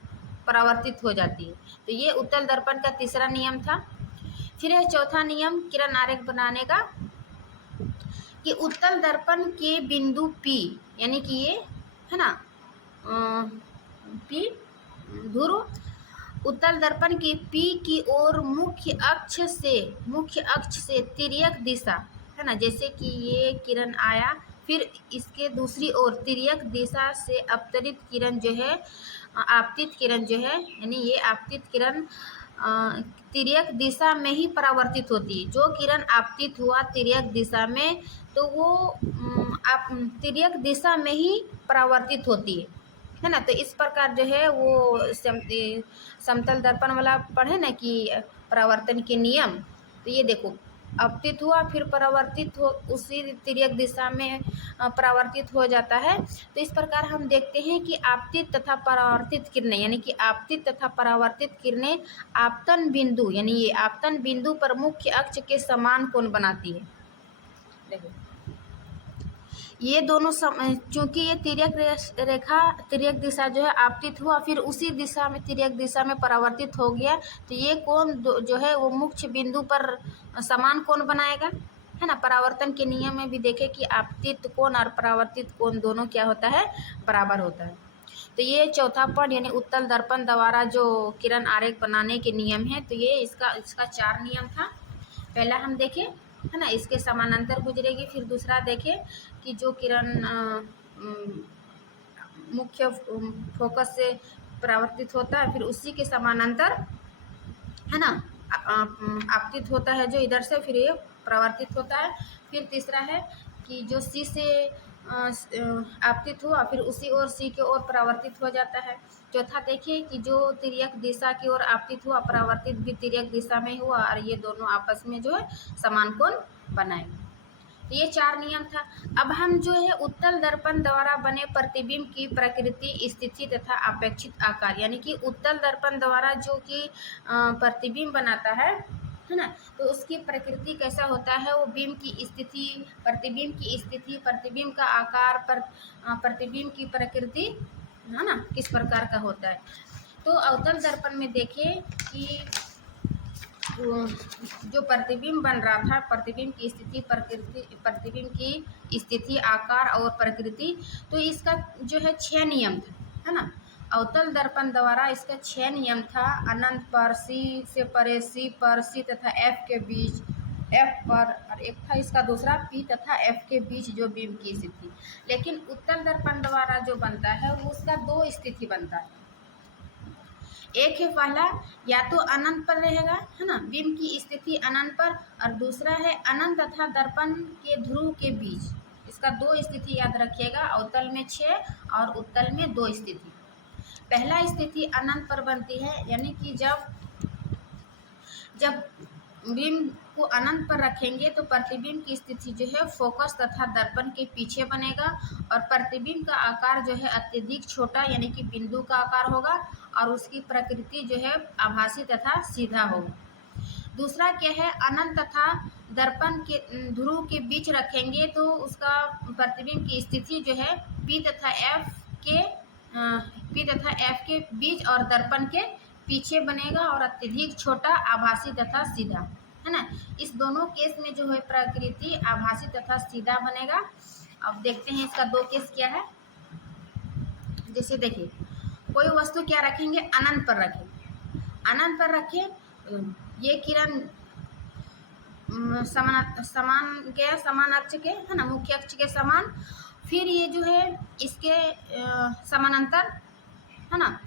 परावर्तित हो जाती है। तो ये उत्तल दर्पण का तीसरा नियम था। फिर है चौथा नियम किरण आरेख बनाने का कि उत्तल दर्पण के बिंदु P, यानी कि ये है ना P ध्रुव, उत्तल दर्पण की P की ओर मुख्य अक्ष से तिर्यक दिशा, है ना, जैसे कि ये किरण आया फिर इसके दूसरी ओर तिर्यक दिशा से अपतरित किरण जो है, आपतित किरण जो है, यानी ये आपतित किरण तिर्यक दिशा में ही परावर्तित होती है। जो किरण आपतित हुआ तिर्यक दिशा में तो वो आप तिर्यक दिशा में ही परावर्तित होती है ना। तो इस प्रकार जो है वो समतल दर्पण वाला पढ़े ना कि परावर्तन के नियम, तो ये देखो आपतित हुआ फिर परावर्तित हो उसी तिर्यक दिशा में परावर्तित हो जाता है। तो इस प्रकार हम देखते हैं कि आपतित तथा परावर्तित किरणें, यानी कि आपतित तथा परावर्तित किरणें आपतन बिंदु, यानी ये आपतन बिंदु पर मुख्य अक्ष के समान कोण बनाती है। देखो ये दोनों चूंकि ये तिर्यक दिशा जो है आपतित हुआ फिर उसी दिशा में तिर्यक दिशा में परावर्तित हो गया, तो ये कोण जो है वो मुख्य बिंदु पर समान कोण बनाएगा, है ना। परावर्तन के नियम में भी देखे कि आपतित कोण और परावर्तित कोण दोनों क्या होता है, बराबर होता है। तो ये चौथा पॉइंट यानी उत्तल दर्पण द्वारा जो किरण आरेख बनाने के नियम है, तो ये इसका 4 नियम था। पहला हम देखें, है ना, इसके समानांतर गुजरेगी। फिर दूसरा देखें कि जो किरण मुख्य फोकस से परावर्तित होता है फिर उसी के समानांतर, है ना, आपतित होता है जो इधर से फिर ये परावर्तित होता है। फिर तीसरा है कि जो सी से आपतित हुआ फिर उसी ओर सी के ओर परावर्तित हो जाता है। चौथा देखिए कि जो तिर्यक दिशा की ओर आपतित हुआ परावर्तित भी तिर्यक दिशा में हुआ और ये दोनों आपस में जो है समान कोण बनाएंगे। ये 4 नियम था। अब हम जो है उत्तल दर्पण द्वारा बने प्रतिबिंब की प्रकृति, स्थिति तथा अपेक्षित आकार, यानी कि उत्तल दर्पण द्वारा जो कि प्रतिबिंब बनाता है ना, तो उसकी प्रकृति कैसा होता है, वो बिंब की स्थिति, प्रतिबिंब की स्थिति, प्रतिबिंब का आकार, प्रतिबिंब की प्रकृति, है ना, किस प्रकार का होता है। तो अवतल दर्पण में देखें कि जो प्रतिबिंब बन रहा था, प्रतिबिंब की स्थिति, प्रकृति, प्रतिबिंब की स्थिति, आकार और प्रकृति, तो इसका जो है 6 नियम था, है ना। अवतल दर्पण द्वारा इसका 6 नियम था। अनंत पर, सी से परे, सी पर, सी तथा एफ के बीच, एफ पर, और एक था इसका दूसरा पी तथा एफ के बीच जो बिंब की स्थिति। लेकिन उत्तल दर्पण द्वारा जो बनता है वो उसका 2 स्थिति बनता है। एक है पहला, या तो अनंत पर रहेगा, है ना, बिंब की स्थिति अनंत पर, और दूसरा है अनंत तथा दर्पण के ध्रुव के बीच। इसका दो स्थिति याद रखिएगा, अवतल में 6 और उत्तल में 2 स्थिति। पहला स्थिति अनंत पर बनती है, यानी कि जब बिंब को अनंत पर रखेंगे तो प्रतिबिंब की स्थिति जो है फोकस तथा दर्पण के पीछे बनेगा, और प्रतिबिंब का आकार जो है अत्यधिक छोटा यानी कि बिंदु का आकार होगा, और उसकी प्रकृति जो है आभासी तथा सीधा होगा। दूसरा क्या है, अनंत तथा दर्पण के ध्रुव के बीच रखेंगे तो उसका प्रतिबिंब की स्थिति जो है P तथा F के बीच और दर्पण के पीछे बनेगा, और अत्यधिक छोटा, आभासी तथा सीधा, है ना। इस दोनों केस में जो है प्रकृति आभासी तथा सीधा बनेगा। अब देखते हैं इसका दो केस क्या है। जैसे देखिए, कोई वस्तु क्या रखेंगे, अनंत पर रखेंगे, अनंत पर रखें, ये किरण समान अक्ष के, है ना, मुख्य अक्ष के समान, फिर ये जो है इसके समानांतर, है ना,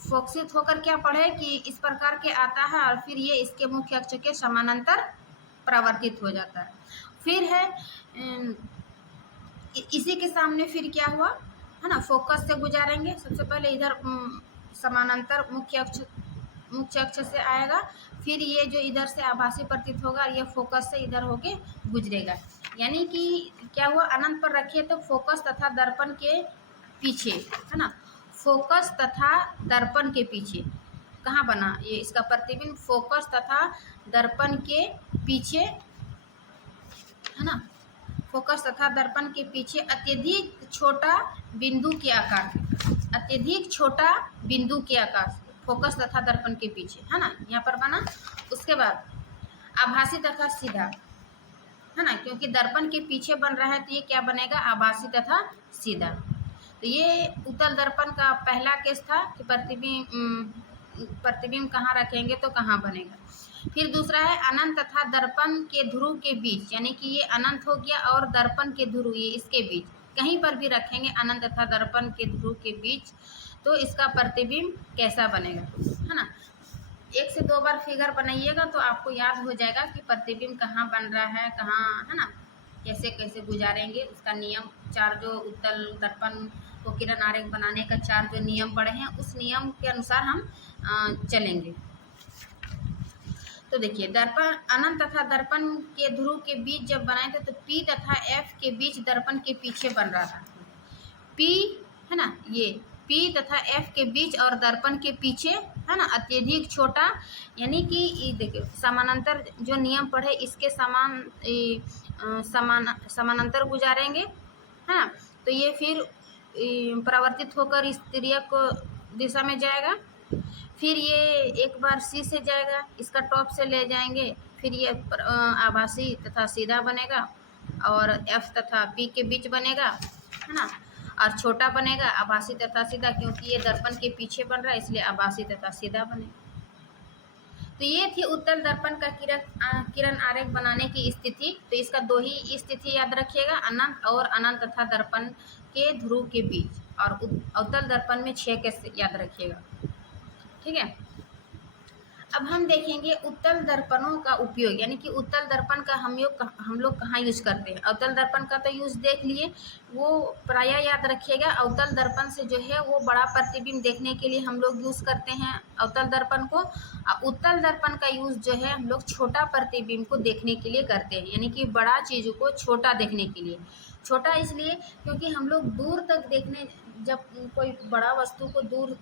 फोकसित होकर क्या पढ़े कि इस प्रकार के आता है, और फिर ये इसके मुख्य अक्ष के समानांतर परावर्तित हो जाता है। फिर है इसी के सामने फिर क्या हुआ, है ना, फोकस से गुजारेंगे, सबसे पहले इधर समानांतर मुख्य अक्ष से आएगा, फिर ये जो इधर से आभासी प्रतीत होगा, ये फोकस से इधर होके गुजरेगा। यानी कि क्या हुआ, अनंत पर रखिए तो फोकस तथा दर्पण के पीछे, है ना, फोकस तथा दर्पण के पीछे कहाँ बना, ये इसका प्रतिबिंब फोकस तथा दर्पण के पीछे, है ना, फोकस तथा दर्पण के पीछे अत्यधिक छोटा बिंदु के आकार, अत्यधिक छोटा बिंदु के आकार, फोकस तथा दर्पण के पीछे, है ना, यहाँ पर बना। उसके बाद आभासी तथा सीधा, है ना, क्योंकि दर्पण के पीछे बन रहा है तो ये क्या बनेगा, आभासी तथा सीधा। तो ये उत्तल दर्पण का पहला केस था कि प्रतिबिंब कहाँ रखेंगे तो कहाँ बनेगा। फिर दूसरा है अनंत तथा दर्पण के ध्रुव के बीच, यानी कि ये अनंत हो गया और दर्पण के ध्रुव ये इसके बीच, कहीं पर भी रखेंगे अनंत तथा दर्पण के ध्रुव के बीच, तो इसका प्रतिबिंब कैसा बनेगा, है ना। 1 से 2 बार फिगर बनाइएगा तो आपको याद हो जाएगा कि प्रतिबिंब कहाँ बन रहा है, कहाँ, है ना, कैसे कैसे गुजारेंगे। उसका नियम 4 जो उत्तल दर्पण को किरण आरेख बनाने का 4 जो नियम पढ़े हैं, उस नियम के अनुसार हम चलेंगे। तो देखिए, दर्पण अनंत तथा दर्पण के ध्रुव के बीच जब बनाए थे तो P तथा F के बीच दर्पण के पीछे बन रहा था। P, है ना, ये P तथा F के बीच और दर्पण के पीछे, है ना, अत्यधिक छोटा, यानी कि देखिए समानांतर जो नियम पढ़े इसके समानांतर गुजारेंगे, है ना, तो ये फिर परावर्तित होकर इस तिर्यक दिशा में जाएगा। फिर ये एक बार C से जाएगा, इसका टॉप से ले जाएंगे, फिर ये आभासी तथा सीधा बनेगा, और F तथा P के बीच बनेगा, है ना, और छोटा बनेगा आभासी तथा सीधा, क्योंकि ये दर्पण के पीछे बन रहा है इसलिए आभासी तथा सीधा बनेगा। तो ये थी उत्तल दर्पण का किरण आरेख बनाने की स्थिति। तो इसका 2 ही स्थिति याद रखिएगा, अनंत और अनंत तथा दर्पण के ध्रुव के बीच, और अवतल दर्पण में 6 के याद रखिएगा, ठीक है। अब हम देखेंगे उत्तल दर्पणों का उपयोग, यानी कि उत्तल दर्पण का हम लोग कहाँ यूज करते हैं। अवतल दर्पण का तो यूज देख लिए, वो प्रायः याद रखिएगा, अवतल दर्पण से जो है वो बड़ा प्रतिबिंब देखने के लिए हम लोग यूज करते हैं अवतल दर्पण को। उत्तल दर्पण का यूज जो है हम लोग छोटा प्रतिबिंब को देखने के लिए करते हैं, यानी कि बड़ा चीज़ों को छोटा देखने के लिए। छोटा इसलिए क्योंकि हम लोग दूर तक देखने, जब कोई बड़ा वस्तु को दूर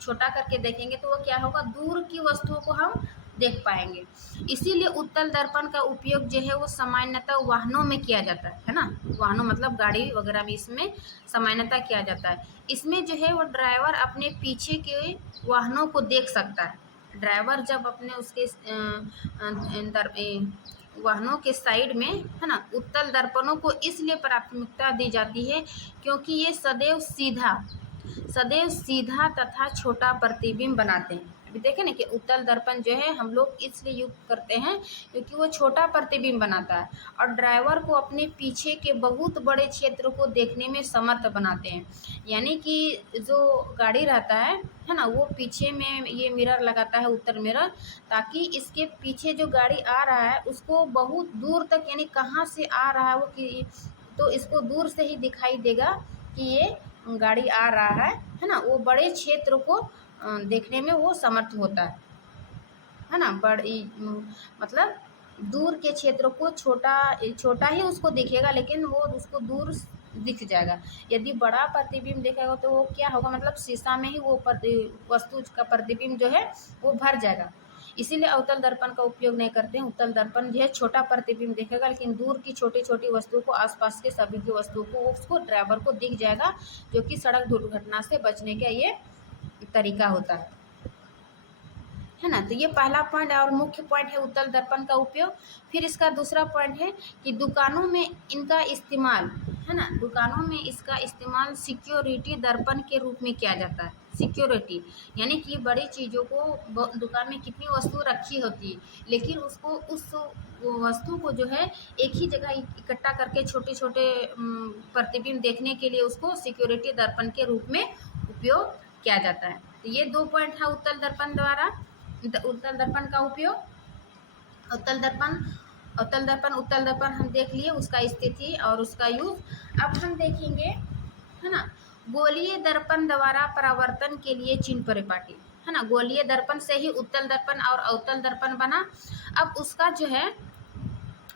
छोटा करके देखेंगे तो वो क्या होगा, दूर की वस्तुओं को हम देख पाएंगे। इसीलिए उत्तल दर्पण का उपयोग जो है वो सामान्यतः वाहनों में किया जाता है ना, वाहनों मतलब गाड़ी वगैरह में इसमें सामान्यतः किया जाता है। इसमें जो है वो ड्राइवर अपने पीछे के वाहनों को देख सकता है। ड्राइवर जब अपने उसके वाहनों के साइड में, है ना, उत्तल दर्पणों को इसलिए प्राथमिकता दी जाती है क्योंकि ये सदैव सीधा तथा छोटा प्रतिबिंब बनाते हैं। अभी देखें ना कि उत्तल दर्पण जो है हम लोग इसलिए यूज करते हैं क्योंकि वो छोटा प्रतिबिंब बनाता है और ड्राइवर को अपने पीछे के बहुत बड़े क्षेत्र को देखने में समर्थ बनाते हैं। यानी कि जो गाड़ी रहता है ना, वो पीछे में ये मिरर लगाता है उत्तर मिरर, ताकि इसके पीछे जो गाड़ी आ रहा है उसको बहुत दूर तक, यानी कहाँ से आ रहा है वो कि तो इसको दूर से ही दिखाई देगा कि ये गाड़ी आ रहा है ना। वो बड़े क्षेत्र को देखने में वो समर्थ होता है ना। बड़ी मतलब दूर के क्षेत्र को छोटा छोटा ही उसको दिखेगा, लेकिन वो उसको दूर दिख जाएगा। यदि बड़ा प्रतिबिंब देखेगा तो वो क्या होगा, मतलब शीशा में ही वो वस्तु का प्रतिबिंब जो है वो भर जाएगा। इसीलिए अवतल दर्पण का उपयोग नहीं करते हैं। उत्तल दर्पण जो है छोटा प्रतिबिंब देखेगा, लेकिन दूर की छोटी छोटी वस्तुओं को, आसपास के सभी की वस्तुओं को उसको ड्राइवर को दिख जाएगा, जो कि सड़क दुर्घटना से बचने का ये तरीका होता है ना। तो ये पहला पॉइंट और मुख्य पॉइंट है उत्तल दर्पण का उपयोग। फिर इसका दूसरा पॉइंट है कि दुकानों में इनका इस्तेमाल है ना, दुकानों में इसका इस्तेमाल सिक्योरिटी दर्पण के रूप में किया जाता है। सिक्योरिटी यानी कि बड़ी चीज़ों को दुकान में कितनी वस्तु रखी होती है, लेकिन उसको उस वस्तु को जो है एक ही जगह इकट्ठा करके छोटे छोटे प्रतिबिंब देखने के लिए उसको सिक्योरिटी दर्पण के रूप में उपयोग किया जाता है। तो ये दो पॉइंट है उत्तल दर्पण द्वारा, उत्तल दर्पण का उपयोग। उत्तल दर्पण हम देख लिए, उसका स्थिति और उसका यूज। अब हम देखेंगे है ना गोलीय दर्पण द्वारा परावर्तन के लिए चिन्ह परिपाटी है ना। गोलीय दर्पण से ही उत्तल दर्पण और अवतल दर्पण बना। अब उसका जो है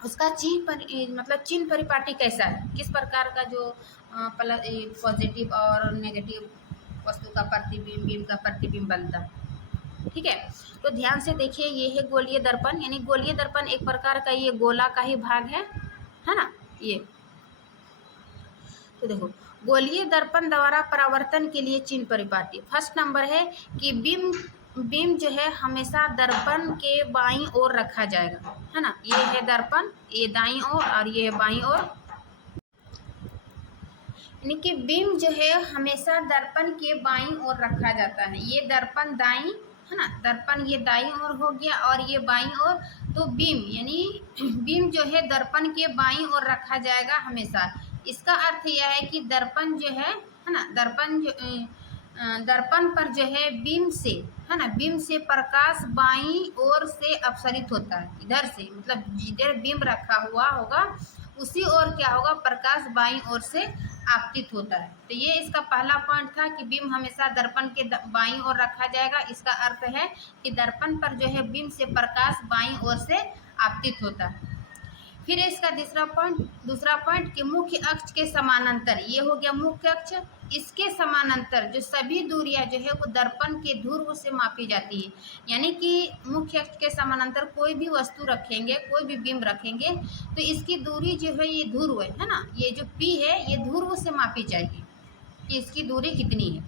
उसका चिन्ह परिपाटी कैसा है, किस प्रकार का जो पॉजिटिव और नेगेटिव वस्तु का प्रतिबिंब का प्रतिबिंब बनता है। ठीक है, तो ध्यान से देखिए, ये है गोलीय दर्पण। यानी गोलीय दर्पण एक प्रकार का ये गोला का ही भाग है ना। ये तो देखो, गोलीय दर्पण द्वारा परावर्तन के लिए चिन्ह परिपाटी। फर्स्ट नंबर है कि बीम जो है हमेशा दर्पण के बाईं ओर रखा जाएगा है ना। ये है दर्पण, ये दाईं ओर और ये बाईं ओर, यानी कि बीम जो है हमेशा दर्पण के बाईं ओर रखा जाता है। ये दर्पण दाईं है ना, दर्पण ये दाईं ओर हो गया और ये बाईं ओर। तो बीम जो है दर्पण के बाईं ओर रखा जाएगा हमेशा। इसका अर्थ यह है कि दर्पण जो है ना, दर्पण पर जो है बीम से है ना, बीम से प्रकाश बाईं ओर से अपसरित होता है। इधर से मतलब जिधर बीम रखा हुआ होगा उसी ओर क्या होगा, प्रकाश बाईं ओर से आपतित होता है। तो ये इसका पहला पॉइंट था कि बीम हमेशा दर्पण के बाईं ओर रखा जाएगा। इसका अर्थ है कि दर्पण पर जो है बीम से प्रकाश बाईं ओर से आपतित होता है। फिर इसका दूसरा पॉइंट कि मुख्य अक्ष के समानांतर, ये हो गया मुख्य अक्ष। इसके समानांतर जो सभी दूरियां जो है वो दर्पण के ध्रुव से मापी जाती है। यानी कि मुख्य अक्ष के समानांतर कोई भी वस्तु रखेंगे, कोई भी बिंब रखेंगे, तो इसकी दूरी जो है ये ध्रुव है ना, ये जो P है ये ध्रुव से मापी जाएगी कि इसकी दूरी कितनी है।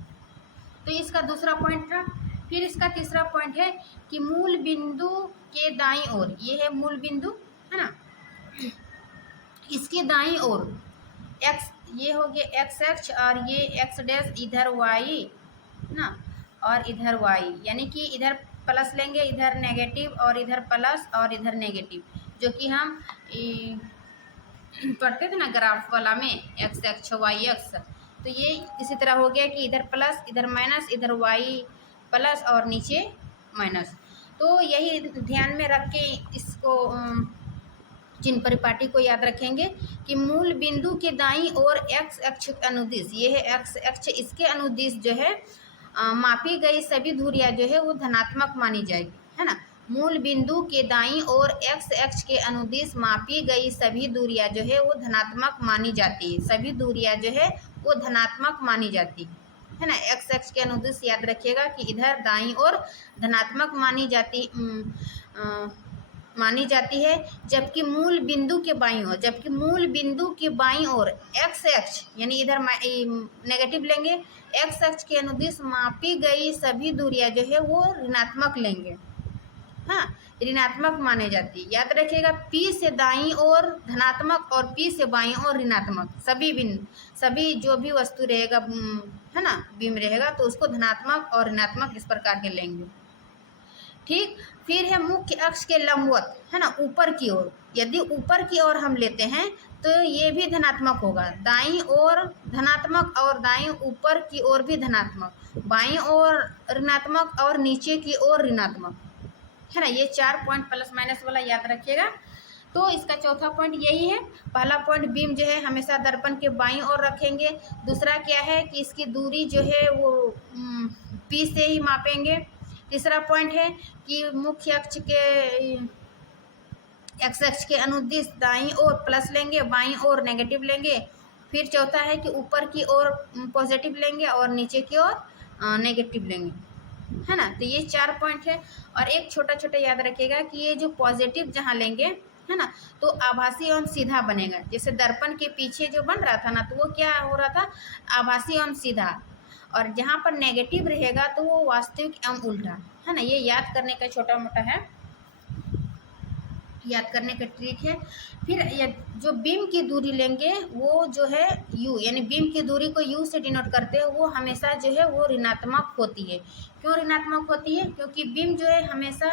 तो इसका दूसरा पॉइंट था। फिर इसका तीसरा पॉइंट है कि मूल बिंदु के दाईं ओर, ये है मूल बिंदु है ना, इसके दाईं ओर x, ये हो गया x अक्ष और ये x डैश, इधर y ना और इधर y, यानी कि इधर प्लस लेंगे, इधर नेगेटिव और इधर प्लस और इधर नेगेटिव, जो कि हम पढ़ते थे ना ग्राफ वाला में x अक्ष y अक्ष। तो ये इसी तरह हो गया कि इधर प्लस इधर माइनस, इधर y प्लस और नीचे माइनस। तो यही ध्यान में रख के इसको चिन्ह परिपाटी को याद रखेंगे कि मूल बिंदु के दाईं ओर x अक्ष अनुदिश, ये है x अक्ष, इसके अनुदिश जो है मापी गई सभी दूरियां जो है वो धनात्मक मानी जाएगी है ना। मूल बिंदु के दाईं ओर x अक्ष के अनुदिश मापी गई सभी दूरियां जो है वो धनात्मक मानी जाती है। सभी दूरियां जो है वो धनात्मक मानी जाती है ना। x अक्ष के अनुदिश याद रखिएगा कि इधर दाईं ओर धनात्मक मानी जाती है, जबकि मूल बिंदु के बाईं ओर x अक्ष, यानी इधर नेगेटिव लेंगे, x अक्ष के अनुदिश मापी गई सभी दूरियां जो है वो ऋणात्मक लेंगे, हाँ ऋणात्मक माने जाती है। याद रखिएगा P से दाईं ओर धनात्मक और P से बाईं ओर ऋणात्मक, सभी जो भी वस्तु रहेगा है ना, बीम रहेगा तो उसको धनात्मक और ऋणात्मक इस प्रकार के लेंगे। ठीक। फिर है मुख्य अक्ष के लंबवत, है ना, ऊपर की ओर। यदि ऊपर की ओर हम लेते हैं तो ये भी धनात्मक होगा, दाईं ओर धनात्मक और दाईं ऊपर की ओर भी धनात्मक, बाईं ओर ऋणात्मक और नीचे की ओर ऋणात्मक, है ना। ये 4 पॉइंट प्लस माइनस वाला याद रखिएगा। तो इसका चौथा पॉइंट यही है। पहला पॉइंट बीम जो है हमेशा दर्पण के बाईं ओर रखेंगे। दूसरा क्या है कि इसकी दूरी जो है वो पी से ही मापेंगे। तीसरा पॉइंट है कि मुख्य अक्ष के एक्स अक्ष के अनुदिश दाईं ओर प्लस लेंगे, बाईं ओर नेगेटिव लेंगे। फिर चौथा है कि ऊपर की ओर पॉजिटिव लेंगे और नीचे की ओर नेगेटिव लेंगे, है ना। तो ये 4 पॉइंट है। और एक छोटा छोटा याद रखिएगा कि ये जो पॉजिटिव जहाँ लेंगे, है ना, तो आभासी एवं सीधा बनेगा। जैसे दर्पण के पीछे जो बन रहा था ना, तो वो क्या हो रहा था, आभासी एवं सीधा। और जहाँ पर नेगेटिव रहेगा तो वो वास्तविक एवं उल्टा, है ना। ये याद करने का छोटा मोटा है, याद करने का ट्रिक है। फिर जो बीम की दूरी लेंगे वो जो है u, यानी बीम की दूरी को u से डिनोट करते हैं, वो हमेशा जो है वो ऋणात्मक होती है। क्यों ऋणात्मक होती है? क्योंकि बीम जो है हमेशा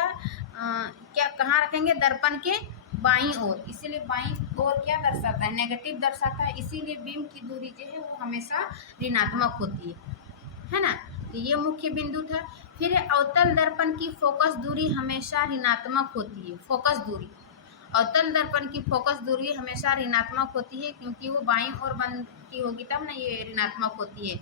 क्या कहाँ रखेंगे, दर्पण के बाईं ओर, इसीलिए बाईं ओर क्या दर्शाता है, नेगेटिव दर्शाता है, इसीलिए बीम की दूरी जो है वो हमेशा ऋणात्मक होती है ना। तो ये मुख्य बिंदु था। फिर अवतल दर्पण की फोकस दूरी हमेशा ऋणात्मक होती है। फोकस दूरी, अवतल दर्पण की फोकस दूरी हमेशा ऋणात्मक होती है, क्योंकि वो बाईं ओर बनती होगी तब ना ये ऋणात्मक होती है।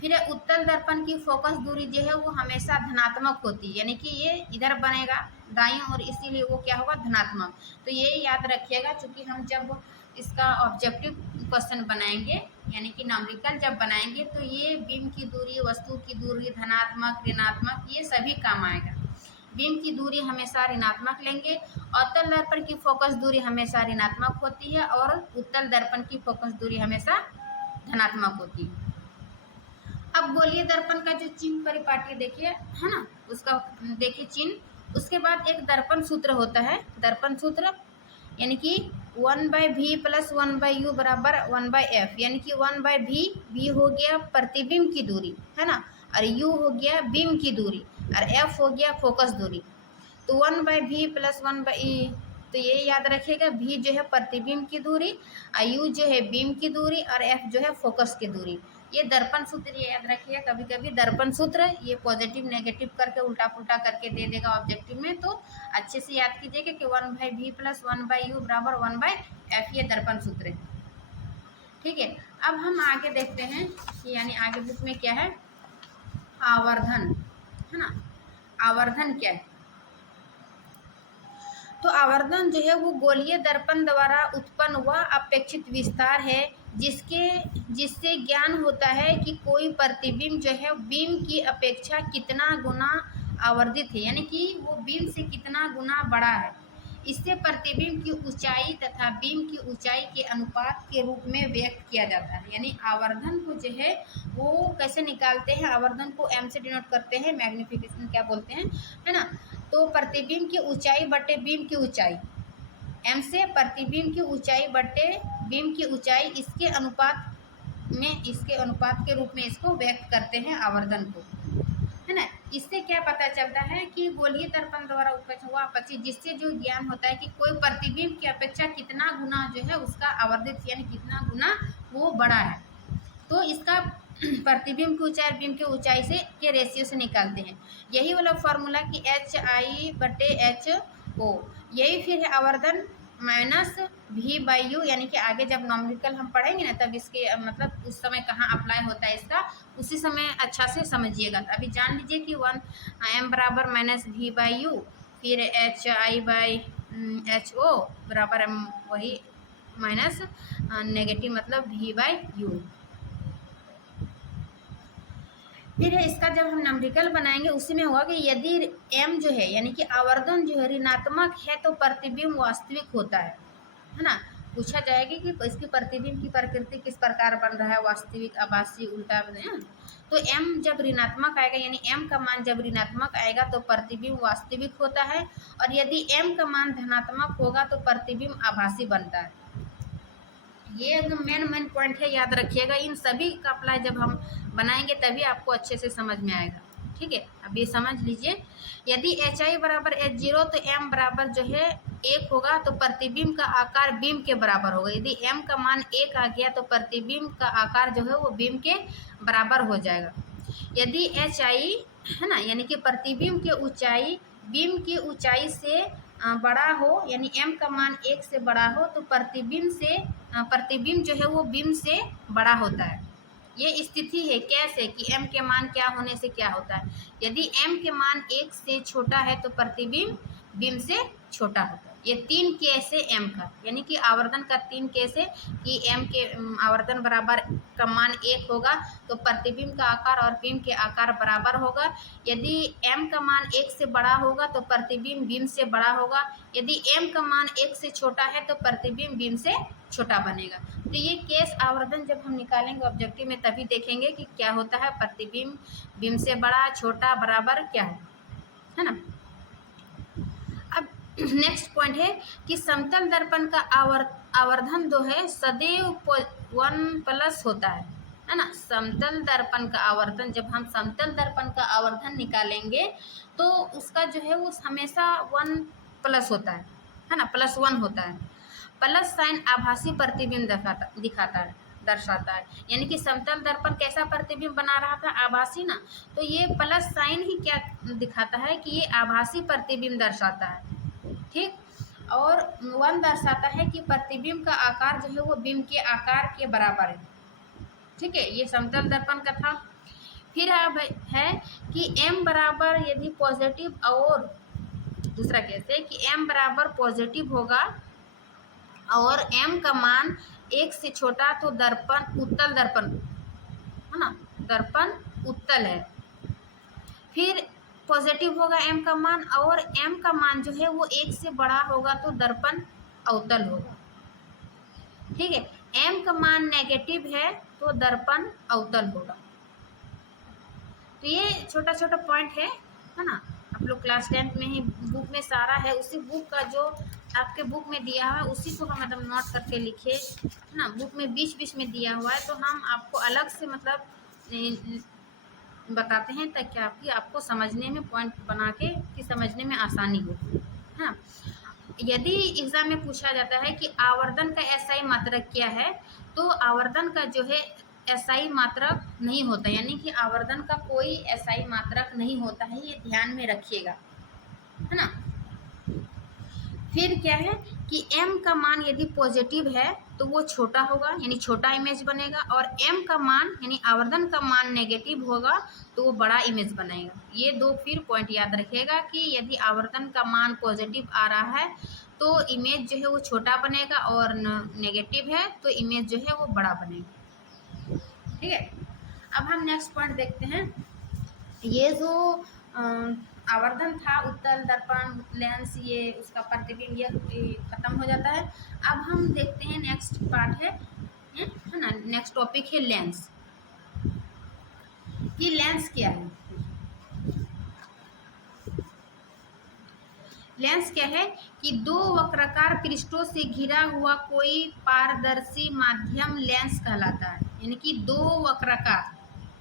फिर उत्तल दर्पण की फोकस दूरी जो है वो हमेशा धनात्मक होती है, यानी कि ये इधर बनेगा दाईं ओर, इसीलिए वो क्या होगा, धनात्मक। तो ये याद रखिएगा, क्योंकि हम जब इसका ऑब्जेक्टिव क्वेश्चन बनाएंगे, यानी कि न्यूमेरिकल जब बनाएंगे, तो ये बीम की दूरी, वस्तु की दूरी, धनात्मक, ऋणात्मक, ये सभी काम आएगा। बीम की दूरी हमेशा ऋणात्मक लेंगे। अवतल दर्पण की फोकस दूरी हमेशा ऋणात्मक होती है और उत्तल दर्पण की फोकस दूरी हमेशा धनात्मक होती है। अब गोलीय दर्पण का जो चिन्ह परिपाटी देखिए, है ना, उसका देखिए चिन्ह। उसके बाद एक दर्पण सूत्र होता है, दर्पण सूत्र, यानी कि 1/v + 1/u बराबर 1/f, यानी कि 1/v, v हो गया प्रतिबिंब की दूरी, है ना, और u हो गया बीम की दूरी, और f हो गया फोकस दूरी। तो 1/v + 1/e, तो ये याद रखिएगा, v जो है प्रतिबिंब की दूरी, और u जो है बीम की दूरी, और f जो है फोकस की दूरी। ये दर्पण सूत्र ये याद रखिएगा। कभी कभी दर्पण सूत्र ये पॉजिटिव नेगेटिव करके उल्टा पुल्टा करके दे देगा ऑब्जेक्टिव में, तो अच्छे से याद कीजिएगा कि 1/v + 1/u बराबर 1/f, ये दर्पण सूत्र है। ठीक है। अब हम आगे देखते हैं कि यानी आगे बुक में क्या है, आवर्धन, है ना। आवर्धन क्या है? तो आवर्धन जो है वो गोलीय दर्पण द्वारा उत्पन्न वह अपेक्षित विस्तार है जिससे ज्ञान होता है कि कोई प्रतिबिंब जो है बीम की अपेक्षा कितना गुना आवर्धित है, यानी कि वो बीम से कितना गुना बड़ा है। इससे प्रतिबिंब की ऊंचाई तथा बीम की ऊंचाई के अनुपात के रूप में व्यक्त किया जाता है। यानी आवर्धन को जो है वो कैसे निकालते हैं, आवर्धन को m से डिनोट करते हैं, मैग्निफिकेशन क्या बोलते हैं, है ना। तो प्रतिबिंब की ऊंचाई बटे बीम की ऊंचाई, m से प्रतिबिंब की ऊंचाई बटे बीम की ऊंचाई, इसके अनुपात के रूप में इसको व्यक्त करते हैं आवर्धन को, है ना। इससे क्या पता चलता है कि गोलीय दर्पण द्वारा उत्पन्न हुआ अपक्षी, जिससे जो ज्ञान होता है कि कोई प्रतिबिंब की अपेक्षा कितना गुना जो है उसका आवर्धित, यानी कितना गुना वो बड़ा है। तो इसका प्रतिबिंब की ऊंचाई और बीम की ऊंचाई से के रेशियो से निकालते हैं। यही वाला फॉर्मूला कि HI/HO, यही फिर है आवर्धन माइनस v/u, यानी कि आगे जब न्यूमेरिकल हम पढ़ेंगे ना, तब इसके मतलब उस समय कहाँ अप्लाई होता है इसका, उसी समय अच्छा से समझिएगा। तो अभी जान लीजिए कि m बराबर -v/u, फिर HI/HO बराबर वही माइनस नेगेटिव मतलब v/u। फिर है इसका जब हम न्यूमेरिकल बनाएंगे उसी में होगा कि यदि m जो है यानी कि आवर्धन जो है ऋणात्मक है तो प्रतिबिंब वास्तविक होता है ना। पूछा जाएगा कि इसकी प्रतिबिंब की प्रकृति किस प्रकार बन रहा है, वास्तविक, आभासी, उल्टा, तो m जब ऋणात्मक आएगा, यानी m का मान जब ऋणात्मक आएगा तो प्रतिबिंब वास्तविक होता है, और यदि m का मान धनात्मक होगा तो प्रतिबिंब आभासी बनता है। ये एकदम मेन पॉइंट है, याद रखिएगा। इन सभी का अप्लाई जब हम बनाएंगे तभी आपको अच्छे से समझ में आएगा। ठीक है, अब ये समझ लीजिए, यदि एच आई बराबर एच जीरो तो एम बराबर जो है 1 होगा, तो प्रतिबिंब का आकार बीम के बराबर होगा। यदि एम का मान 1 आ गया तो प्रतिबिंब का आकार जो है वो बीम के बराबर हो जाएगा। यदि एच आई है ना, यानी कि प्रतिबिंब की ऊंचाई बीम की ऊंचाई से बड़ा हो, यानी एम का मान 1 से बड़ा हो, तो प्रतिबिंब जो है वो बीम से बड़ा होता है। ये स्थिति है कैसे कि m के मान क्या होने से क्या होता है। यदि m के मान 1 से छोटा है तो प्रतिबिंब बीम से छोटा होता है। ये 3 केस है m का, यानी कि आवर्धन का 3 केस है कि m के आवर्धन बराबर का मान 1 होगा तो प्रतिबिंब का आकार और बीम के आकार बराबर होगा। यदि m का मान 1 से बड़ा होगा तो प्रतिबिंब बीम से बड़ा होगा। यदि m का मान 1 से छोटा है तो प्रतिबिंब बीम से छोटा बनेगा। तो ये केस आवर्धन जब हम निकालेंगे ऑब्जेक्टिव में तभी देखेंगे कि क्या होता है, प्रतिबिंब बीम से बड़ा, छोटा, बराबर क्या है ना। अब नेक्स्ट पॉइंट है कि समतल दर्पण का आवर्धन जो है सदैव 1+ होता है ना। समतल दर्पण का आवर्धन, जब हम समतल दर्पण का आवर्धन निकालेंगे तो उसका जो है वो हमेशा 1+ होता है ना, +1 होता है। प्लस साइन आभासी प्रतिबिंब दर्शाता है, यानी कि समतल दर्पण कैसा प्रतिबिंब बना रहा था, आभासी ना, तो ये प्लस साइन ही क्या दिखाता है कि ये आभासी प्रतिबिंब दर्शाता है। ठीक, और 1 दर्शाता है कि प्रतिबिंब का आकार जो है वो बीम के आकार के बराबर है। ठीक है, ये समतल दर्पण का था। फिर अब है कि m बराबर यदि पॉजिटिव, और दूसरा कैसे कि m बराबर पॉजिटिव होगा और m का मान 1 से छोटा तो दर्पण उत्तल दर्पण है ना, दर्पण उत्तल है। फिर पॉजिटिव होगा m का मान, और m का मान जो है वो 1 से बड़ा होगा तो दर्पण अवतल होगा। ठीक है, m का मान नेगेटिव है तो दर्पण अवतल होगा। तो ये छोटा छोटा पॉइंट है ना। आप लोग क्लास 10 में ही बुक में सारा है, उसी बुक का जो आपके बुक में दिया हुआ है उसी को हम मतलब नोट करके लिखे है ना। बुक में बीच बीच में दिया हुआ है तो हम आपको अलग से मतलब बताते हैं ताकि आपको समझने में पॉइंट बना के कि समझने में आसानी हो। हाँ, यदि एग्जाम में पूछा जाता है कि आवर्धन का एसआई मात्रक क्या है, तो आवर्धन का जो है एसआई मात्रक नहीं होता, यानी कि आवर्धन का कोई एसआई मात्रक नहीं होता है, ये ध्यान में रखिएगा, है ना। फिर क्या है कि m का मान यदि पॉजिटिव है तो वो छोटा होगा, यानी छोटा इमेज बनेगा, और m का मान यानी आवर्धन का मान नेगेटिव होगा तो वो बड़ा इमेज बनेगा। ये 2 फिर पॉइंट याद रखिएगा कि यदि आवर्धन का मान पॉजिटिव आ रहा है तो इमेज जो है वो छोटा बनेगा, और नेगेटिव है तो इमेज जो है वो बड़ा बनेगा। ठीक है, अब हम नेक्स्ट पॉइंट देखते हैं। ये जो आवर्धन था, उत्तल दर्पण लेंस, ये उसका प्रतिबिंब ये खत्म हो जाता है। अब हम देखते हैं नेक्स्ट पार्ट है ना, नेक्स्ट टॉपिक है लेंस। कि लेंस क्या है, लेंस क्या है कि 2 वक्राकार पृष्ठों से घिरा हुआ कोई पारदर्शी माध्यम लेंस कहलाता है। यानी कि 2 वक्राकार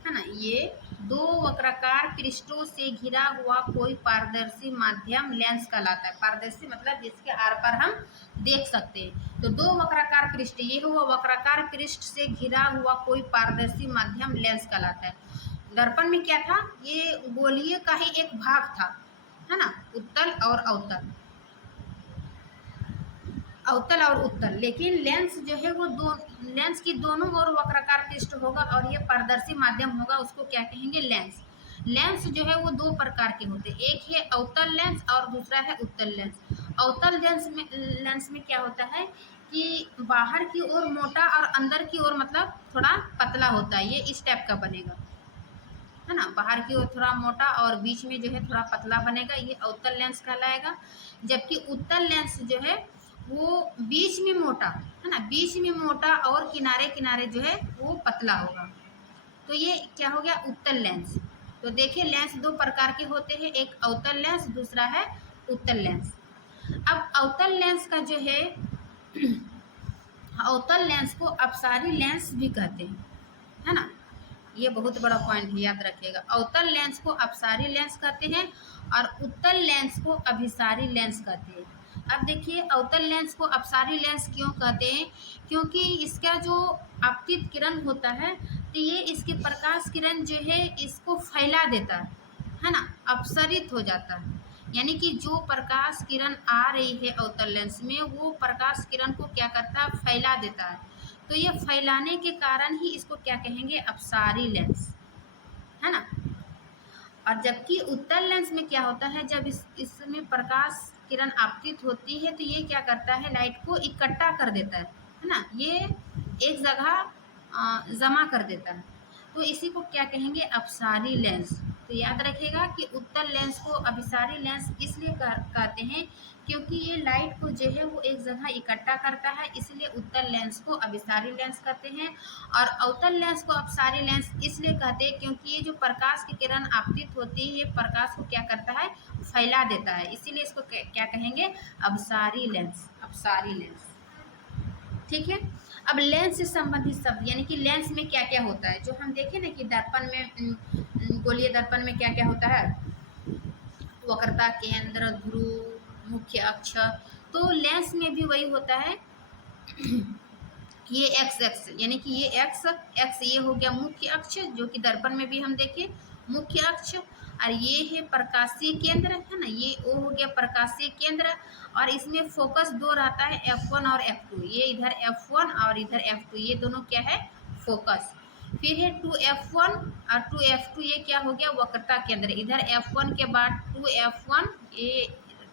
है ना, ये 2 वक्राकार पृष्ठों से घिरा हुआ कोई पारदर्शी माध्यम लेंस कहलाता है। पारदर्शी मतलब जिसके आर पार हम देख सकते हैं। तो 2 वक्राकार पृष्ठ, ये हुआ वक्राकार पृष्ठ से घिरा हुआ कोई पारदर्शी माध्यम लेंस कहलाता है। दर्पण में क्या था, ये गोलीय का ही एक भाग था, है ना, उत्तल और अवतल, अवतल और उत्तल। लेकिन लेंस जो है वो लेंस की दोनों ओर वक्राकार पृष्ठ होगा और ये पारदर्शी माध्यम होगा, उसको क्या कहेंगे, लेंस। लेंस जो है वो 2 प्रकार के होते हैं, एक है अवतल लेंस और दूसरा है उत्तल लेंस। अवतल लेंस में क्या होता है कि बाहर की ओर मोटा और अंदर की ओर मतलब थोड़ा पतला होता है, ये इस टाइप का बनेगा, है ना। बाहर की ओर थोड़ा मोटा और बीच में जो है थोड़ा पतला बनेगा, ये अवतल लेंस कहलाएगा। जबकि उत्तल लेंस जो है वो बीच में मोटा, है ना, बीच में मोटा और किनारे किनारे जो है वो पतला होगा। तो ये क्या हो गया, उत्तल लेंस। तो देखिए लेंस 2 प्रकार के होते हैं, एक अवतल लेंस, दूसरा है उत्तल लेंस। अब अवतल लेंस का जो है अवतल लेंस को अपसारी लेंस भी कहते हैं, है ना। ये बहुत बड़ा पॉइंट है, याद रखिएगा। अवतल लेंस को अपसारी लेंस कहते हैं और उत्तल लेंस को अभिसारी लेंस कहते हैं। अब देखिए, अवतल लेंस को अपसारी लेंस क्यों कहते हैं? क्योंकि इसका जो आपतित किरण होता है तो ये इसके प्रकाश किरण जो है इसको फैला देता है ना, अपसरित हो जाता है। यानी कि जो प्रकाश किरण आ रही है अवतल लेंस में, वो प्रकाश किरण को क्या करता है, फैला देता है। तो ये फैलाने के कारण ही इसको क्या कहेंगे, अपसारी लेंस, है ना। और जबकि उत्तल लेंस में क्या होता है, जब इसमें प्रकाश किरण आपतित होती है तो ये क्या करता है, लाइट को इकट्ठा कर देता है ना, ये एक जगह जमा कर देता है। तो इसी को क्या कहेंगे, अपसारी लेंस। तो याद रखिएगा कि उत्तल लेंस को अभिसारी लेंस इसलिए कहते हैं क्योंकि ये लाइट को जो है वो एक जगह इकट्ठा करता है, इसलिए उत्तल लेंस को अभिसारी लेंस कहते हैं। और अवतल लेंस को अपसारी लेंस इसलिए कहते हैं क्योंकि ये जो प्रकाश की किरण आपतित होती है, ये प्रकाश को क्या करता है, फैला देता है, इसीलिए इसको क्या कहेंगे, अपसारी लेंस, अपसारी लेंस। ठीक है। अब लेंस से संबंधित शब्द, यानी कि लेंस में क्या क्या होता है, जो हम देखें ना कि दर्पण में, गोलीय दर्पण में क्या क्या होता है, वक्रता, केंद्र, ध्रुव, मुख्य अक्ष। तो लेंस में भी वही होता है। ये एक्स एक्स, यानी कि ये एक्स एक्स, ये हो गया मुख्य अक्ष, जो कि दर्पण में भी हम देखें मुख्य अक्ष। और ये है प्रकाशीय केंद्र, है ना, ये ओ हो गया प्रकाशीय केंद्र। और इसमें फोकस दो रहता है, F1 और F2। ये इधर F1 और इधर F2, ये दोनों क्या है, फोकस। फिर है 2F1 और 2F2, ये क्या हो गया, वक्रता केंद्र। इधर F1 के बाद 2F1, ये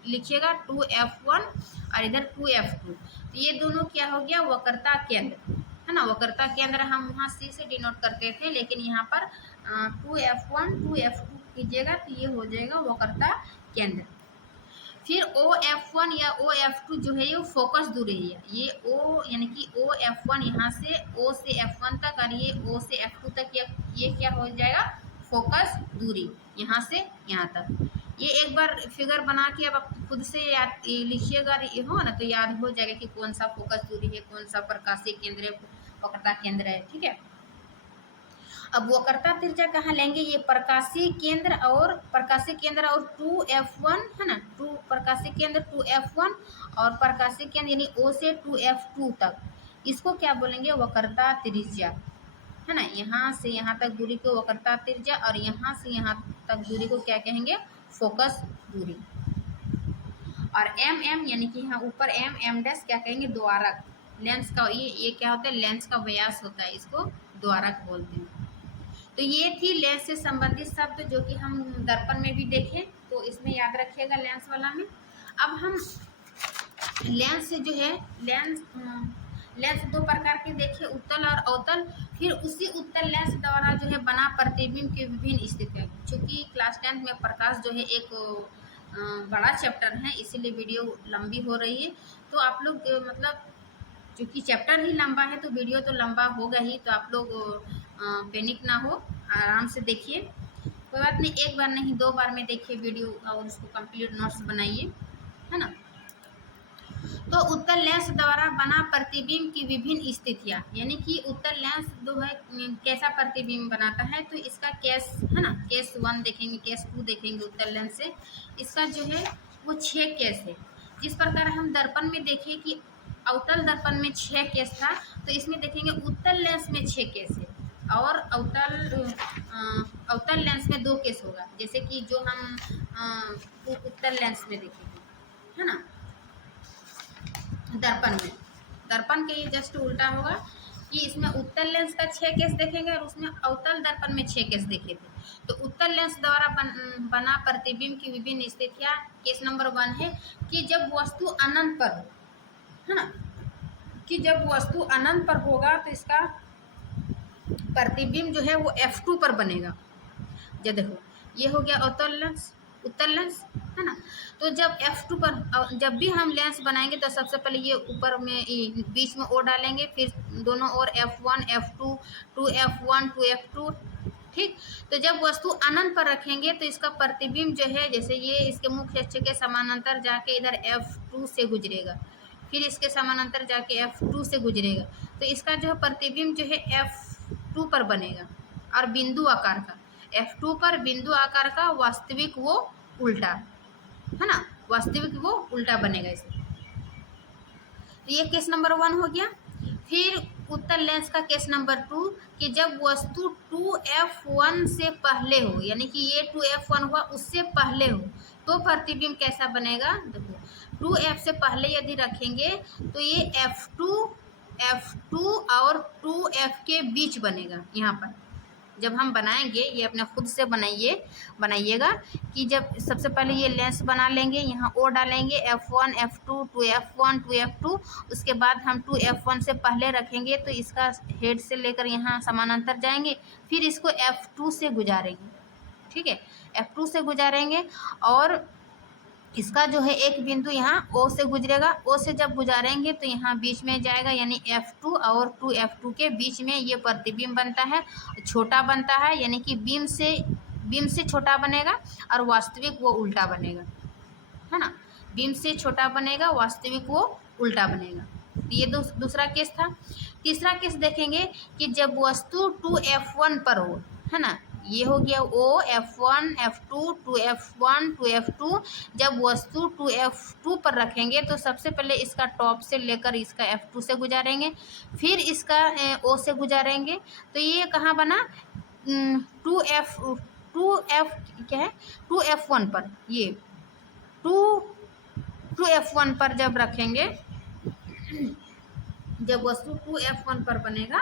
लिखिएगा 2F1 और इधर 2F2, तो ये दोनों क्या हो गया, वक्रता केंद्र, है ना। वक्रता केंद्र हम वहाँ C से डिनोट करते थे, लेकिन यहाँ पर 2F1 2F2 कीजिएगा तो ये हो जाएगा वक्रता केंद्र। फिर OF1 या OF2 जो है ये फोकस दूरी है। ये O यानी कि OF1 यहाँ से O से F1 तक, और ये O से F2 तक, ये क्या हो जाएगा, फोकस दूरी, यहाँ से यहाँ तक। ये एक बार फिगर बना के अब आप खुद से याद लिखिएगा, हो ना, तो याद हो जाएगा कि कौन सा फोकस दूरी है, कौन सा प्रकाशीय केंद्र है, वक्रता केंद्र है। ठीक है। अब वक्रता त्रिज्या कहाँ लेंगे, ये प्रकाशीय केंद्र और 2F1, है ना, प्रकाशीय केंद्र 2F1 और प्रकाशीय केंद्र यानी O से 2F2 तक, इसको क्या बोलेंगे, वक्रता त्रिज्या, है ना। यहाँ से यहाँ तक दूरी को वक्रता त्रिज्या, और यहाँ से यहाँ तक दूरी को क्या कहेंगे, फोकस दूरी। और M यानी कि यहाँ ऊपर M डैश क्या कहेंगे, द्वारक। लेंस का ये क्या होता है, लेंस का व्यास होता है, इसको द्वारक बोलते हैं। तो ये थी लेंस से संबंधित शब्द जो कि हम दर्पण में भी देखें, तो इसमें याद रखिएगा लेंस वाला में। अब हम लेंस से जो है, लेंस दो प्रकार के देखे, उत्तल और अवतल। फिर उसी उत्तल लेंस द्वारा जो है बना प्रतिबिंब की विभिन्न स्थितियाँ। चूँकि क्लास 10 में प्रकाश जो है एक बड़ा चैप्टर है, इसीलिए वीडियो लंबी हो रही है। तो आप लोग मतलब चूँकि चैप्टर ही लंबा है तो वीडियो तो लंबा होगा ही, तो आप लोग पैनिक ना हो, आराम से देखिए, कोई बात नहीं, एक बार नहीं 2 बार में देखिए वीडियो और उसको कंप्लीट नोट्स बनाइए, है ना। तो उत्तल लेंस द्वारा बना प्रतिबिंब की विभिन्न स्थितियाँ, यानी कि उत्तल लेंस जो है कैसा प्रतिबिंब बनाता है, तो इसका केस, है ना, केस 1 देखेंगे, केस 2 देखेंगे उत्तल लेंस से। इसका जो है वो 6 केस है। जिस प्रकार हम दर्पण में देखें कि अवतल दर्पण में 6 केस था, तो इसमें देखेंगे उत्तल लेंस में 6 केस है, और अवतल लेंस में 2 केस होगा, जैसे कि जो हम उत्तल लेंस में देखेंगे, है ना, दर्पण में। दर्पण के ये जस्ट उल्टा होगा कि इसमें उत्तल लेंस का 6 केस देखेंगे और उसमें अवतल दर्पण में 6 केस देखे थे। तो उत्तल लेंस द्वारा बना प्रतिबिंब की विभिन्न स्थितियाँ, केस नंबर 1 है कि जब वस्तु अनंत पर हो, है ना, कि जब वस्तु अनंत पर होगा तो इसका प्रतिबिंब जो है वो F2 पर बनेगा। जो देखो ये हो गया अवतल लेंस, उत्तल लेंस, है ना। तो जब F2 पर, जब भी हम लेंस बनाएंगे तो सबसे पहले ये ऊपर में बीच में O डालेंगे, फिर दोनों ओर F1 F2 2F1 2F2, ठीक। तो जब वस्तु अनंत पर रखेंगे तो इसका प्रतिबिंब जो है, जैसे ये इसके मुख्य अक्ष के समानांतर जाके इधर F2 से गुजरेगा, फिर इसके समानांतर जाके F2 से गुजरेगा, तो इसका जो है प्रतिबिंब जो है F2 पर बनेगा। और बिंदु आकार का, F2 पर बिंदु आकार का वास्तविक वो उल्टा, है ना, वास्तविक वो उल्टा बनेगा इसमें। तो ये केस नंबर 1 हो गया। फिर उत्तल लेंस का केस नंबर 2 कि जब वस्तु 2f1 से पहले हो, यानी कि ये 2f1 हुआ उससे पहले हो, तो प्रतिबिंब कैसा बनेगा। देखो 2f से पहले यदि रखेंगे तो ये f2 और 2f के बीच बनेगा। यहाँ पर जब हम बनाएंगे, ये अपने खुद से बनाइएगा कि जब सबसे पहले ये लेंस बना लेंगे, यहाँ ओ डालेंगे, f1 f2 2f1 2f2, उसके बाद हम 2f1 से पहले रखेंगे तो इसका हेड से लेकर यहाँ समानांतर जाएंगे, फिर इसको f2 से गुजारेंगे, ठीक है, f2 से गुजारेंगे और इसका जो है एक बिंदु यहाँ O से गुजरेगा, O से जब गुजारेंगे तो यहाँ बीच में जाएगा, यानी F2 और 2F2 के बीच में ये प्रतिबिंब बनता है, छोटा बनता है, यानी कि बीम से छोटा बनेगा और वास्तविक वो उल्टा बनेगा, है ना, बीम से छोटा बनेगा, वास्तविक वो उल्टा बनेगा। ये दूसरा केस था। तीसरा केस देखेंगे कि जब वस्तु 2F1 पर हो, है ना, ये हो गया O F1 F2 2F1 2F2, जब वस्तु 2F2 पर रखेंगे तो सबसे पहले इसका टॉप से लेकर इसका F2 से गुजारेंगे, फिर इसका O से गुजारेंगे, तो ये कहाँ बना 2F क्या है 2F1 पर, ये 2F1 पर जब रखेंगे, जब वस्तु 2F1 पर बनेगा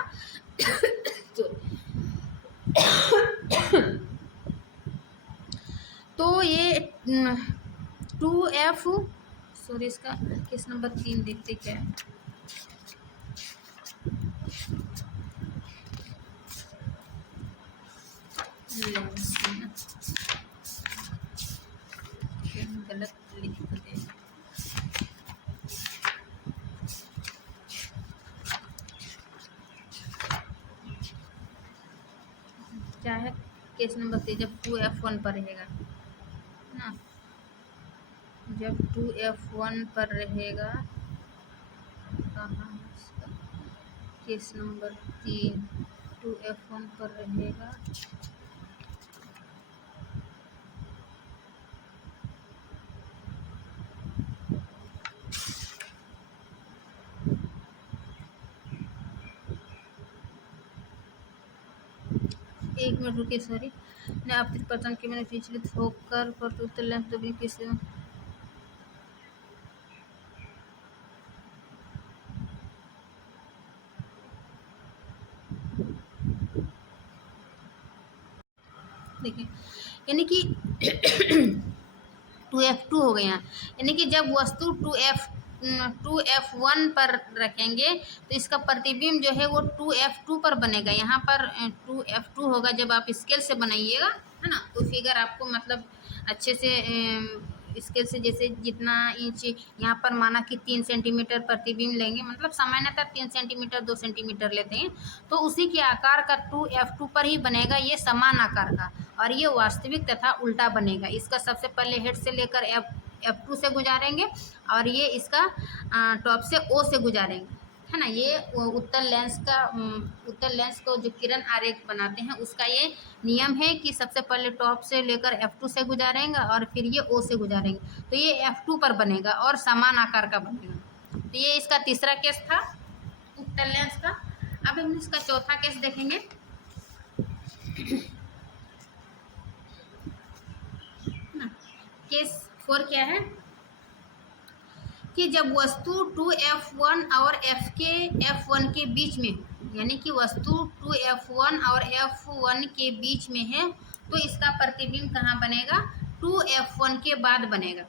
तो ये 2F, सॉरी इसका केस नंबर 3 देखते क्या है। गलत लिख दे, क्या है केस नंबर 3, जब 2F1 पर रहेगा ना, जब 2F1 पर रहेगा, कहाँ केस नंबर 3 2F1 पर रहेगा, एक मिनट रुकिए, सॉरी, ने आपतित पतन के मैंने विचलित होकर पर उत्तर लेंस दूरी किस देखिए, यानी कि 2F2 हो गया, यानी कि जब वस्तु 2F1 पर रखेंगे तो इसका प्रतिबिंब जो है वो 2F2 पर बनेगा। यहाँ पर 2F2 होगा, जब आप स्केल से बनाइएगा, है ना, तो फिगर आपको मतलब अच्छे से स्केल से, जैसे जितना इंच यहाँ पर माना कि 3 सेंटीमीटर प्रतिबिंब लेंगे, मतलब सामान्यतः 3 सेंटीमीटर 2 सेंटीमीटर लेते हैं, तो उसी के आकार का 2F2 पर ही बनेगा, ये समान आकार का, और ये वास्तविक तथा उल्टा बनेगा। इसका सबसे पहले हेड से लेकर F2 से गुजारेंगे और ये इसका टॉप से O से गुजारेंगे, है ना। ये उत्तल लेंस को जो किरण आरेख बनाते हैं उसका ये नियम है कि सबसे पहले टॉप से लेकर F2 से गुजारेंगे और फिर ये O से गुजारेंगे, तो ये F2 पर बनेगा और समान आकार का बनेगा। तो ये इसका तीसरा केस था उत्तल लेंस का। अब हम इसका चौथा केस देखेंगे। केस 4 क्या है कि जब वस्तु 2F1 और F1 के बीच में, यानी कि वस्तु 2F1 और F1 के बीच में है, तो इसका प्रतिबिंब कहाँ बनेगा, 2F1 के बाद बनेगा।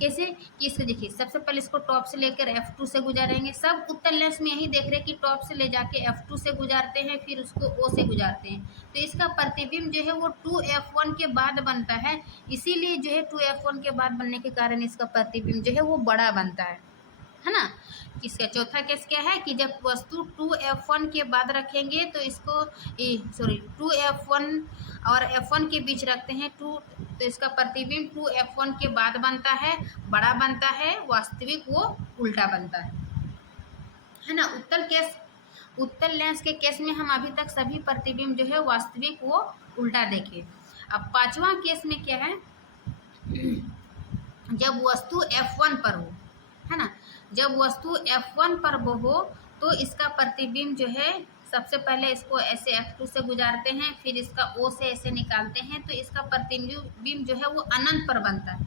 कैसे कि इसको देखिए, सबसे पहले इसको टॉप से लेकर F2 से गुजारेंगे। सब उत्तल लेंस में यही देख रहे हैं कि टॉप से ले जाके F2 से गुजारते हैं, फिर उसको O से गुजारते हैं, तो इसका प्रतिबिंब जो है वो 2F1 के बाद बनता है। इसीलिए जो है 2F1 के बाद बनने के कारण इसका प्रतिबिंब जो है वो बड़ा बनता है ना। इसका चौथा केस क्या है कि जब वस्तु 2F1 के बाद रखेंगे तो इसको 2F1 और F1 के बीच रखते हैं तो इसका प्रतिबिंब 2F1 के बाद बनता है, बड़ा बनता है, वास्तविक वो उल्टा बनता है ना। उत्तल लेंस के केस में हम अभी तक सभी प्रतिबिंब जो है वास्तविक वो उल्टा देखे। अब पांचवा केस में क्या है, जब वस्तु F1 पर हो, है ना, जब वस्तु F1 पर वो हो तो इसका प्रतिबिंब जो है सबसे पहले इसको ऐसे F2 से गुजारते हैं, फिर इसका O से ऐसे निकालते हैं, तो इसका प्रतिबिंब जो है वो अनंत पर बनता है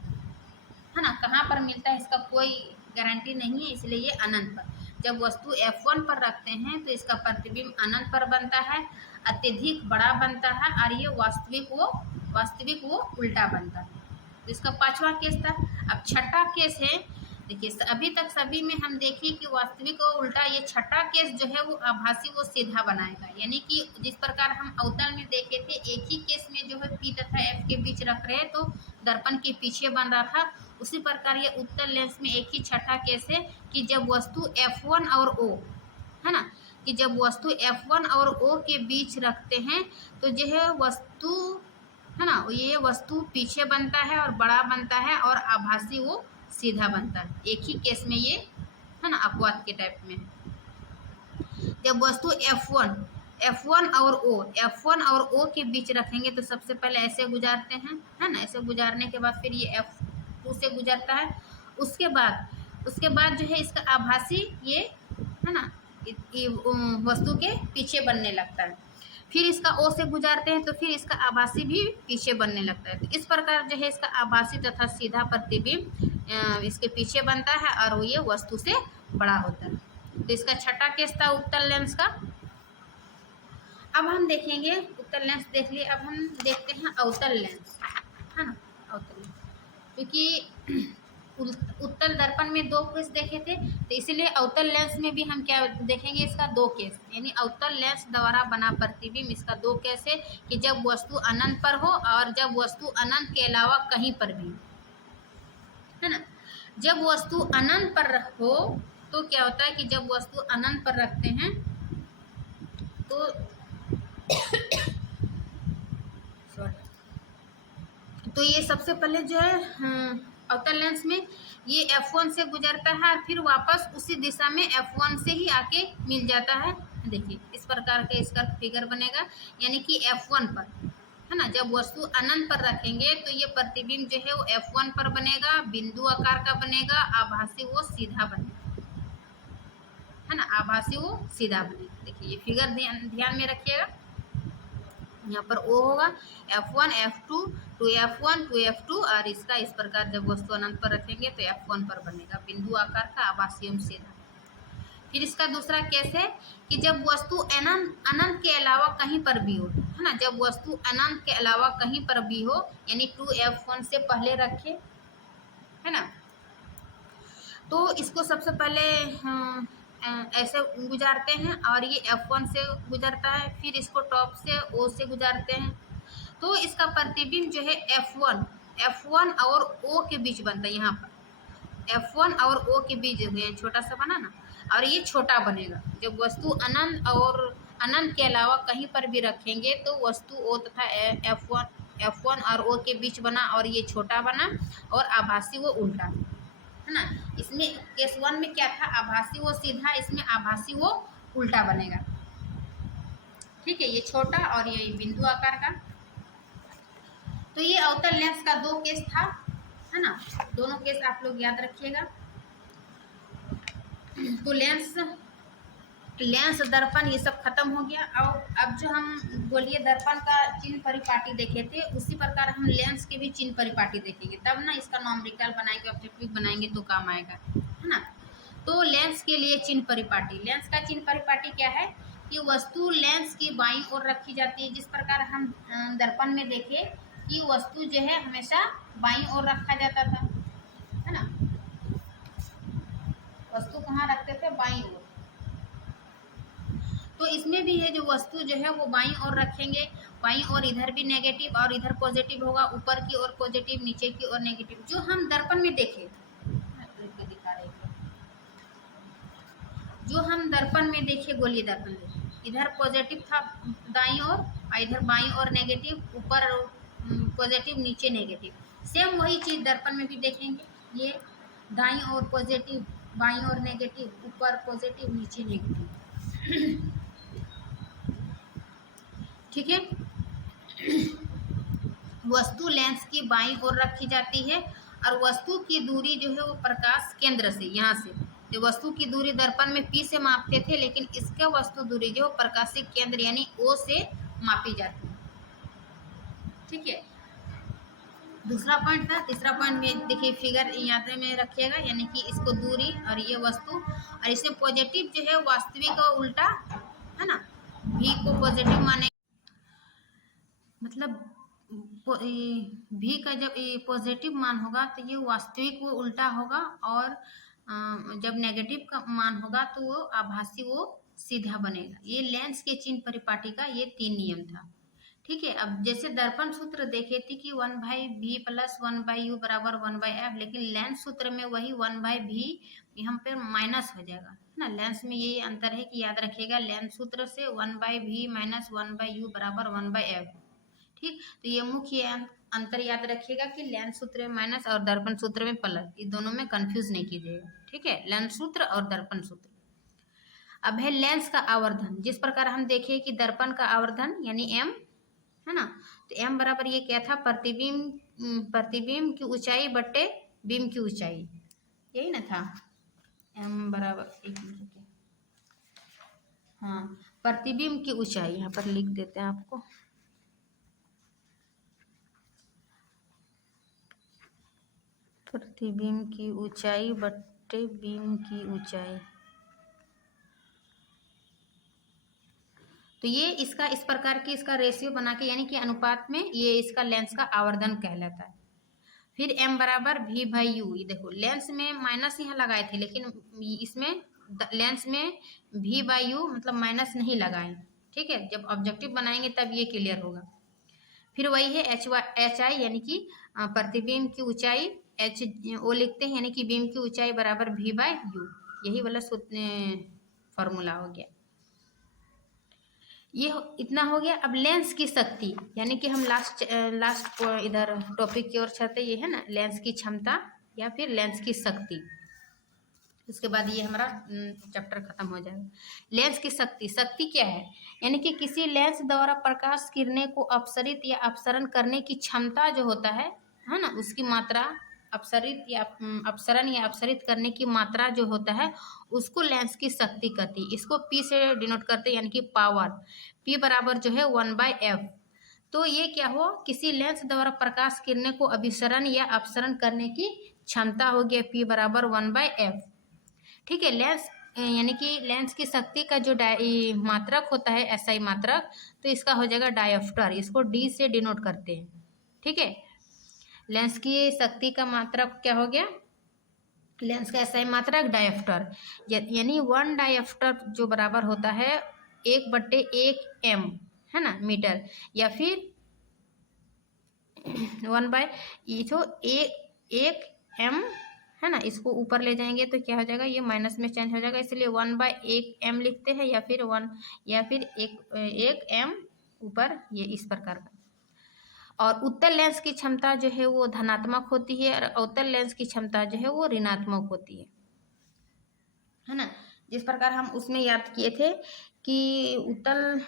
ना। कहाँ पर मिलता है इसका कोई गारंटी नहीं है, इसलिए ये अनंत पर। जब वस्तु F1 पर रखते हैं तो इसका प्रतिबिंब अनंत पर बनता है, अत्यधिक बड़ा बनता है और ये वास्तविक वो उल्टा बनता है। तो इसका पांचवा केस था। अब छठा केस है, देखिए अभी तक सभी में हम देखे कि वास्तविक और उल्टा, ये छठा केस जो है वो आभासी वो सीधा बनाएगा। यानी कि जिस प्रकार हम अवतल में देखे थे, एक ही केस में जो है P तथा F के बीच रख रहे तो दर्पण के पीछे बन रहा था, उसी प्रकार ये उत्तल लेंस में एक ही छठा केस है कि जब वस्तु F1 और O, है ना, कि जब वस्तु F1 और O के बीच रखते हैं तो जो है वस्तु, है ना, ये वस्तु पीछे बनता है और बड़ा बनता है और आभासी वो सीधा बनता है। एक ही केस में ये, है ना, अपवाद के टाइप में। जब वस्तु F1 और O के बीच रखेंगे तो सबसे पहले ऐसे गुजारते हैं, है ना, ऐसे गुजारने के बाद फिर ये F2 से गुजरता है। उसके बाद जो है इसका आभासी ये, है ना, वस्तु के पीछे बनने लगता है। फिर इसका O से गुजारते हैं तो फिर इसका आभासी भी पीछे बनने लगता है। तो इस प्रकार जो है इसका आभासी तथा सीधा प्रतिबिंब इसके पीछे बनता है और वो ये वस्तु से बड़ा होता है। तो इसका छठा केस था उत्तल लेंस का। अब हम देखेंगे, उत्तल लेंस देख लिए, अब हम देखते हैं अवतल लेंस, है ना, अवतल लेंस। क्योंकि उत्तल दर्पण में दो केस देखे थे, तो इसलिए अवतल लेंस में भी हम क्या देखेंगे, इसका दो केस, यानी अवतल लेंस द्वारा बना प्रतिबिंब, इसका दो केस है कि जब वस्तु अनंत पर हो और जब वस्तु अनंत के अलावा कहीं पर भी, है ना। जब वस्तु अनंत पर हो तो क्या होता है कि जब वस्तु अनंत पर रखते हैं तो ये सबसे पहले जो है अवतल लेंस में ये F1 से गुजरता है और फिर वापस उसी दिशा में F1 से ही आके मिल जाता है। देखिए इस प्रकार का इसका फिगर बनेगा, यानी कि F1 पर, है ना, जब वस्तु अनंत पर रखेंगे तो ये प्रतिबिंब जो है वो F1 पर बनेगा, बिंदु आकार का बनेगा, आभासी वो सीधा बनेगा, है ना, आभासी वो सीधा बनेगा। देखिए ये फिगर ध्यान में रखिएगा। यहाँ पर O होगा, F1 F2 2F1 2F2 और इसका इस प्रकार जब वस्तु अनंत पर रखेंगे तो F1 पर बनेगा, बिंदु आकार का, आभासी एवं सीधा। फिर इसका दूसरा केस है कि जब वस्तु अनंत के अलावा कहीं पर भी हो, है ना, जब वस्तु अनंत के अलावा कहीं पर भी हो, यानी 2F1 से पहले रखे, है ना, तो इसको सबसे पहले ऐसे गुजारते हैं और ये F1 से गुजरता है, फिर इसको टॉप से O से गुजारते हैं, तो इसका प्रतिबिंब जो है F1 और O के बीच बनता है। यहाँ पर F1 और O के बीच छोटा सा बना ना, और ये छोटा बनेगा। जब वस्तु अनंत के अलावा कहीं पर भी रखेंगे तो वस्तु O तथा F1 और O के बीच बना और ये छोटा बना और आभासी वो उल्टा, है ना। इसमें केस 1 में क्या था, आभासी वो सीधा, इसमें आभासी वो उल्टा बनेगा। ठीक है, ये छोटा और ये बिंदु आकार का। तो ये अवतल लेंस का दो केस था, है ना, दोनों केस आप लोग याद रखिएगा। तो लेंस दर्पण ये सब खत्म हो गया। अब जो हम गोलीय दर्पण का चिन्ह परिपाटी देखे थे, उसी प्रकार हम लेंस के भी चिन्ह परिपाटी देखेंगे, तब ना इसका नॉमेरिकल बनाएंगे, ऑब्जेक्टिव बनाएंगे तो काम आएगा, है ना। तो लेंस के लिए चिन्ह परिपाटी, लेंस का चिन्ह परिपाटी क्या है कि वस्तु लेंस की बाईं ओर रखी जाती है। जिस प्रकार हम दर्पण में देखे कि वस्तु जो है हमेशा बाईं ओर रखा जाता था, है ना, वस्तु कहाँ रखते थे, बाईं ओर। तो इसमें भी है जो वस्तु जो है वो बाईं ओर रखेंगे, बाईं ओर इधर भी नेगेटिव और इधर पॉजिटिव होगा, ऊपर की ओर पॉजिटिव, नीचे की ओर नेगेटिव। जो हम दर्पण में देखे, दिखा रहे थे, जो हम दर्पण में देखे, गोलीय दर्पण में, इधर पॉजिटिव था दाईं ओर और इधर बाईं ओर नेगेटिव, ऊपर पॉजिटिव, नीचे नेगेटिव। सेम वही चीज दर्पण में भी देखेंगे, ये दाईं ओर पॉजिटिव, बाईं ओर नेगेटिव, ऊपर पॉजिटिव, नीचे नेगेटिव। ठीक है। वस्तु लेंस की बाईं ओर रखी जाती है और वस्तु की दूरी जो है वो प्रकाश केंद्र से, यहाँ से जो वस्तु की दूरी दर्पण में P से मापते थे, लेकिन इसका वस्तु दूरी जो प्रकाशिक केंद्र यानी O से मापी जाती है। ठीक है, दूसरा पॉइंट था। तीसरा पॉइंट में देखिए फिगर याद में रखिएगा, यानी कि इसको दूरी और ये वस्तु, और इसमें पॉजिटिव जो है वास्तविक और उल्टा है ना, V को पॉजिटिव माने, मतलब V का जब पॉजिटिव मान होगा तो ये वास्तविक वो उल्टा होगा, और जब नेगेटिव का मान होगा तो वो आभासी वो सीधा बनेगा। ये लेंस के चिन्ह परिपाटी का ये 3 नियम था। ठीक है, अब जैसे दर्पण सूत्र देखे थे कि 1/v प्लस 1/u बराबर 1/f, लेकिन लेंस सूत्र में वही 1/v यहाँ पे माइनस हो जाएगा, है ना। लेंस में ये अंतर है कि याद रखिएगा, लेंस सूत्र से 1/v माइनस 1/u बराबर 1/f। ठीक, तो ये मुख्य अंतर याद रखिएगा कि लेंस सूत्र में माइनस और दर्पण सूत्र में प्लस, ये दोनों में कंफ्यूज नहीं कीजिएगा। ठीक है, लेंस सूत्र और दर्पण सूत्र। अब है लेंस का आवर्धन। जिस प्रकार हम देखें कि दर्पण का आवर्धन यानी m है ना, तो m बराबर ये क्या था, प्रतिबिंब की ऊंचाई बट्टे बीम की ऊंचाई, यही ना था। m बराबर, एक मिनट, हाँ, प्रतिबिंब की ऊंचाई, यहाँ पर लिख देते हैं आपको, प्रतिबिंब की ऊंचाई बट्टे बीम की ऊंचाई। तो ये इसका इस प्रकार की इसका रेशियो बना के, यानी कि अनुपात में, ये इसका लेंस का आवर्धन कहलाता है। फिर m बराबर v/u, ये देखो लेंस में माइनस यहाँ लगाए थे, लेकिन इसमें लेंस में v/u मतलब माइनस नहीं लगाए। ठीक है, जब ऑब्जेक्टिव बनाएंगे तब ये क्लियर होगा। फिर वही है hi, यानी कि प्रतिबिंब की ऊंचाई, h ओ लिखते हैं, यानी कि बीम की ऊंचाई बराबर v/u, यही वाला फॉर्मूला हो गया। ये इतना हो गया। अब लेंस की शक्ति, यानी कि हम लास्ट इधर टॉपिक की ओर चलते, ये है ना लेंस की क्षमता या फिर लेंस की शक्ति। उसके बाद ये हमारा चैप्टर खत्म हो जाएगा। लेंस की शक्ति, शक्ति क्या है, यानी कि किसी लेंस द्वारा प्रकाश किरणें को अपसरित या अपसरण करने की क्षमता जो होता है ना, उसकी मात्रा, अपसरित या अपसरण या अपसरित करने की मात्रा जो होता है, उसको लेंस की शक्ति कहती है। इसको P से डिनोट करते हैं, यानी कि पावर। P बराबर जो है 1/f। तो ये क्या हो, किसी लेंस द्वारा प्रकाश किरणें को अभिसरण या अपसरण करने की क्षमता हो गया P बराबर 1/f। ठीक है, लेंस यानी कि लेंस की शक्ति का जो मात्रक होता है, SI मात्रक, तो इसका हो जाएगा डायोप्टर, इसको D से डिनोट करते हैं। ठीक है, लेंस की शक्ति का मात्रक क्या हो गया, लेंस का SI मात्रक डायोप्टर, यानी 1 डायोप्टर जो बराबर होता है 1/1 m, है ना, मीटर, या फिर 1/1 m, है ना। इसको ऊपर ले जाएंगे तो क्या हो जाएगा, ये माइनस में चेंज हो जाएगा, इसलिए 1/1 m लिखते हैं, या फिर 1 m ऊपर, ये इस प्रकार का। और उत्तल लेंस की क्षमता जो है वो धनात्मक होती है, और अवतल लेंस की क्षमता जो है वो ऋणात्मक होती है ना। जिस प्रकार हम उसमें याद किए थे कि उत्तल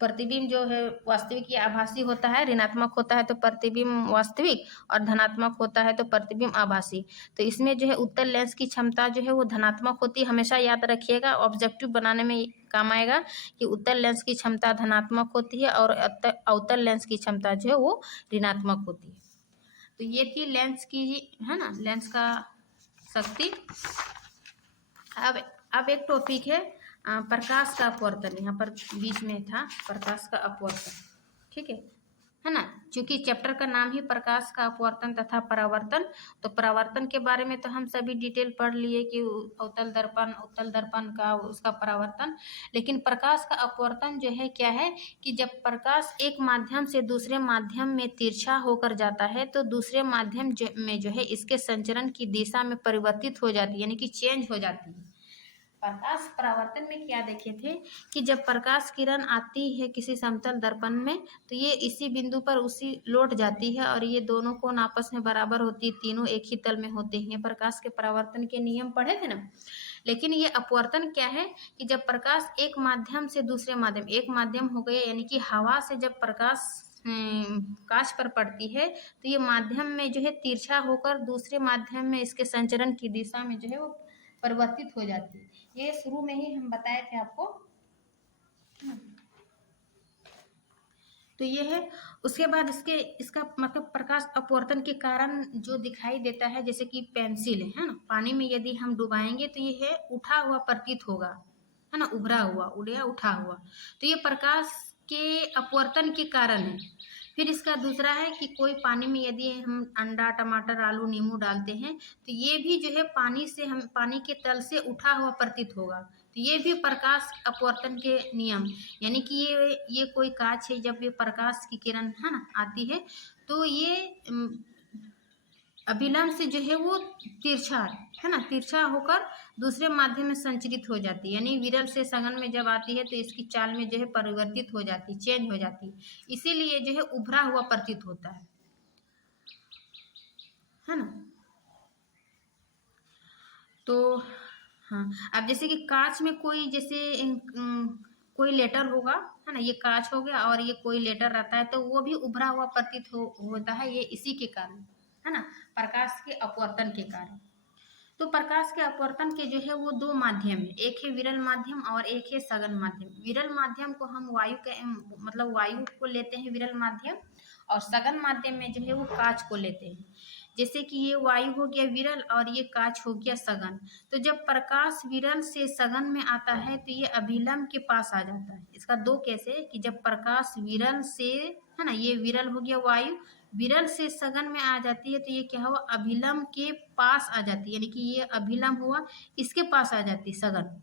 प्रतिबिंब जो है वास्तविक या आभासी होता है, ऋणात्मक होता है तो प्रतिबिंब वास्तविक, और धनात्मक होता है तो प्रतिबिंब आभासी। तो इसमें जो है उत्तल लेंस की क्षमता जो है वो धनात्मक होती है, हमेशा याद रखिएगा, ऑब्जेक्टिव बनाने में काम आएगा कि उत्तल लेंस की क्षमता धनात्मक होती है और अवतल लेंस की क्षमता जो है वो ऋणात्मक होती है। तो ये थी लेंस की, है ना, लेंस का शक्ति। अब एक टॉपिक है प्रकाश का अपवर्तन, यहाँ पर बीच में था प्रकाश का अपवर्तन। ठीक है ना, चूंकि चैप्टर का नाम ही प्रकाश का अपवर्तन तथा परावर्तन, तो परावर्तन के बारे में तो हम सभी डिटेल पढ़ लिए कि अवतल दर्पण, उत्तल दर्पण का उसका परावर्तन। लेकिन प्रकाश का अपवर्तन जो है क्या है कि जब प्रकाश एक माध्यम से दूसरे माध्यम में तिरछा होकर जाता है, तो दूसरे माध्यम में जो है इसके संचरण की दिशा में परिवर्तित हो जाती है, यानी कि चेंज हो जाती है। प्रकाश परावर्तन में क्या देखे थे कि जब प्रकाश किरण आती है किसी समतल दर्पण में, तो ये इसी बिंदु पर उसी लौट जाती है, और ये दोनों कोण आपस में बराबर होती है, तीनों एक ही तल में होते हैं। प्रकाश के परावर्तन के नियम पढ़े थे ना। लेकिन ये अपवर्तन क्या है कि जब प्रकाश एक माध्यम से दूसरे माध्यम, एक माध्यम हो गया यानी कि हवा से जब प्रकाश कांच पर पड़ती है तो ये माध्यम में जो है तिरछा होकर दूसरे माध्यम में इसके संचरण की दिशा में जो है वो परिवर्तित हो जाती है। ये शुरू में ही हम बताए थे आपको। तो ये है। उसके बाद इसका मतलब प्रकाश अपवर्तन के कारण जो दिखाई देता है, जैसे कि पेंसिल है ना, पानी में यदि हम डुबाएंगे तो ये है उठा हुआ प्रतीत होगा, है ना, उभरा हुआ, उड़या उठा हुआ। तो ये प्रकाश के अपवर्तन के कारण है। फिर इसका दूसरा है कि कोई पानी में यदि हम अंडा, टमाटर, आलू, नींबू डालते हैं तो ये भी जो है पानी के तल से उठा हुआ प्रतीत होगा। तो ये भी प्रकाश अपवर्तन के नियम, यानी कि ये कोई कांच है, जब ये प्रकाश की किरण है ना आती है तो ये अभिलंब से जो है वो तिरछा है ना, तिरछा होकर दूसरे माध्यम में संचरित हो जाती है, यानी विरल से सघन में जब आती है तो इसकी चाल में जो है परिवर्तित हो जाती, चेंज हो जाती, इसीलिए जो है उभरा हुआ प्रतीत होता है ना। तो हाँ, अब जैसे कि कांच में कोई जैसे कोई लेटर होगा, है ना, ये कांच हो गया और ये कोई लेटर रहता है तो वो भी उभरा हुआ प्रतीत होता है, ये इसी के कारण, है ना, प्रकाश के अपवर्तन के कारण। तो प्रकाश के अपवर्तन के जो है वो दो माध्यम है, एक है विरल माध्यम और एक है सघन माध्यम। विरल माध्यम को हम वायु के मतलब वायु को लेते हैं विरल माध्यम, और सघन माध्यम में जो है वो कांच को लेते हैं। जैसे कि ये वायु हो गया विरल और ये कांच हो गया सघन। तो जब प्रकाश विरल से सघन में आता है तो ये अभिलंब के पास आ जाता है। इसका दो कैसे कि जब प्रकाश विरल से, है ना, ये विरल हो गया वायु, विरल से सघन में आ जाती है तो ये क्या हुआ, अभिलंब के पास आ जाती है, यानी कि ये अभिलंब हुआ, इसके पास आ जाती है सघन।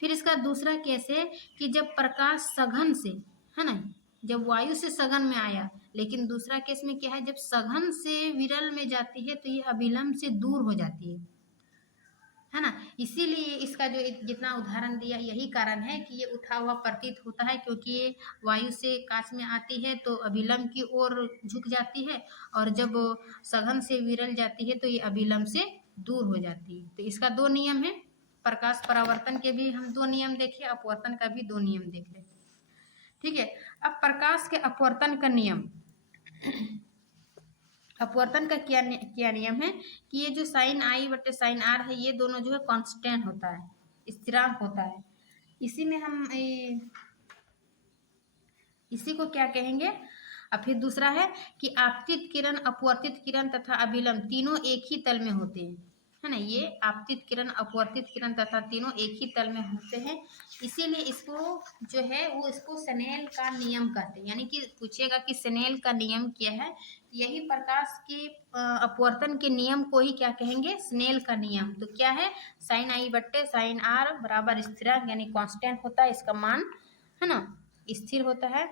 फिर इसका दूसरा केस है कि जब प्रकाश सघन से, है ना, जब वायु से सघन में आया, लेकिन दूसरा केस में क्या है, जब सघन से विरल में जाती है तो ये अभिलंब से दूर हो जाती है ना। इसीलिए इसका जो जितना उदाहरण दिया यही कारण है कि ये उठा हुआ प्रतीत होता है, क्योंकि ये वायु से कांच में आती है तो अभिलंब की ओर झुक जाती है, और जब सघन से विरल जाती है तो ये अभिलंब से दूर हो जाती है। तो इसका दो नियम है, प्रकाश परावर्तन के भी हम दो नियम देखे, अपवर्तन का भी दो नियम देख ले। ठीक है। अब प्रकाश के अपवर्तन का नियम, अपवर्तन का क्या नियम है कि ये जो साइन आई बटे साइन आर है ये दोनों जो है कांस्टेंट होता है, स्थिरांक होता है। इसी में हम इसी को क्या कहेंगे। और फिर दूसरा है कि आपतित किरण, अपवर्तित किरण तथा अभिलंब तीनों एक ही तल में होते हैं, है ना। ये आपतित किरण, अपवर्तित किरण तथा तीनों एक ही तल में होते हैं, इसीलिए इसको जो है वो इसको स्नेल का नियम कहते हैं। यानी कि पूछेगा कि स्नेल का नियम क्या है, यही प्रकाश के अपवर्तन के नियम को ही क्या कहेंगे, स्नेल का नियम। तो क्या है, साइन आई बट्टे साइन आर बराबर स्थिरांक यानी कांस्टेंट होता है, इसका मान, है ना, स्थिर होता है।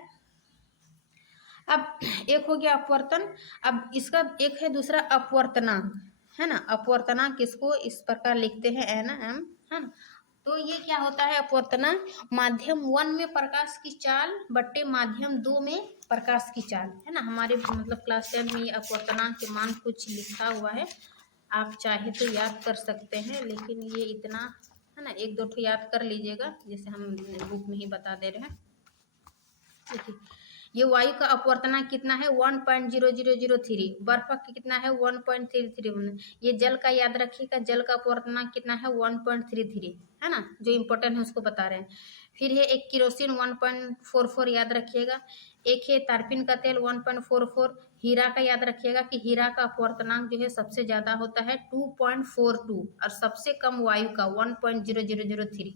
अब एक हो गया अपवर्तन, अब इसका एक है दूसरा अपवर्तनांक, है ना। अपवर्तनांक किसको इस प्रकार लिखते हैं एन एम, है ना। तो ये क्या होता है अपवर्तनांक, माध्यम 1 में प्रकाश की चाल बट्टे माध्यम 2 में प्रकाश की चाल, है ना। हमारे मतलब क्लास 10 में ये अपवर्तनांक के मान कुछ लिखा हुआ है, आप चाहे तो याद कर सकते हैं, लेकिन ये इतना, है ना, एक दो ठो याद कर लीजिएगा, जैसे हम बुक में ही बता दे रहे हैं। देखिए ये वायु का अपवर्तनांक कितना है 1.0003, बर्फ का कितना है 1.33, ये जल का याद रखिएगा, जल का अपवर्तनांक कितना है 1.33, है ना, जो इम्पोर्टेंट है उसको बता रहे हैं। फिर है एक किरोसिन 1.44 याद रखिएगा, एक है तारपीन का तेल 1.44, हीरा का याद रखिएगा कि हीरा का अपवर्तनांक जो है सबसे ज्यादा होता है 2.42 और सबसे कम वायु का 1.0003।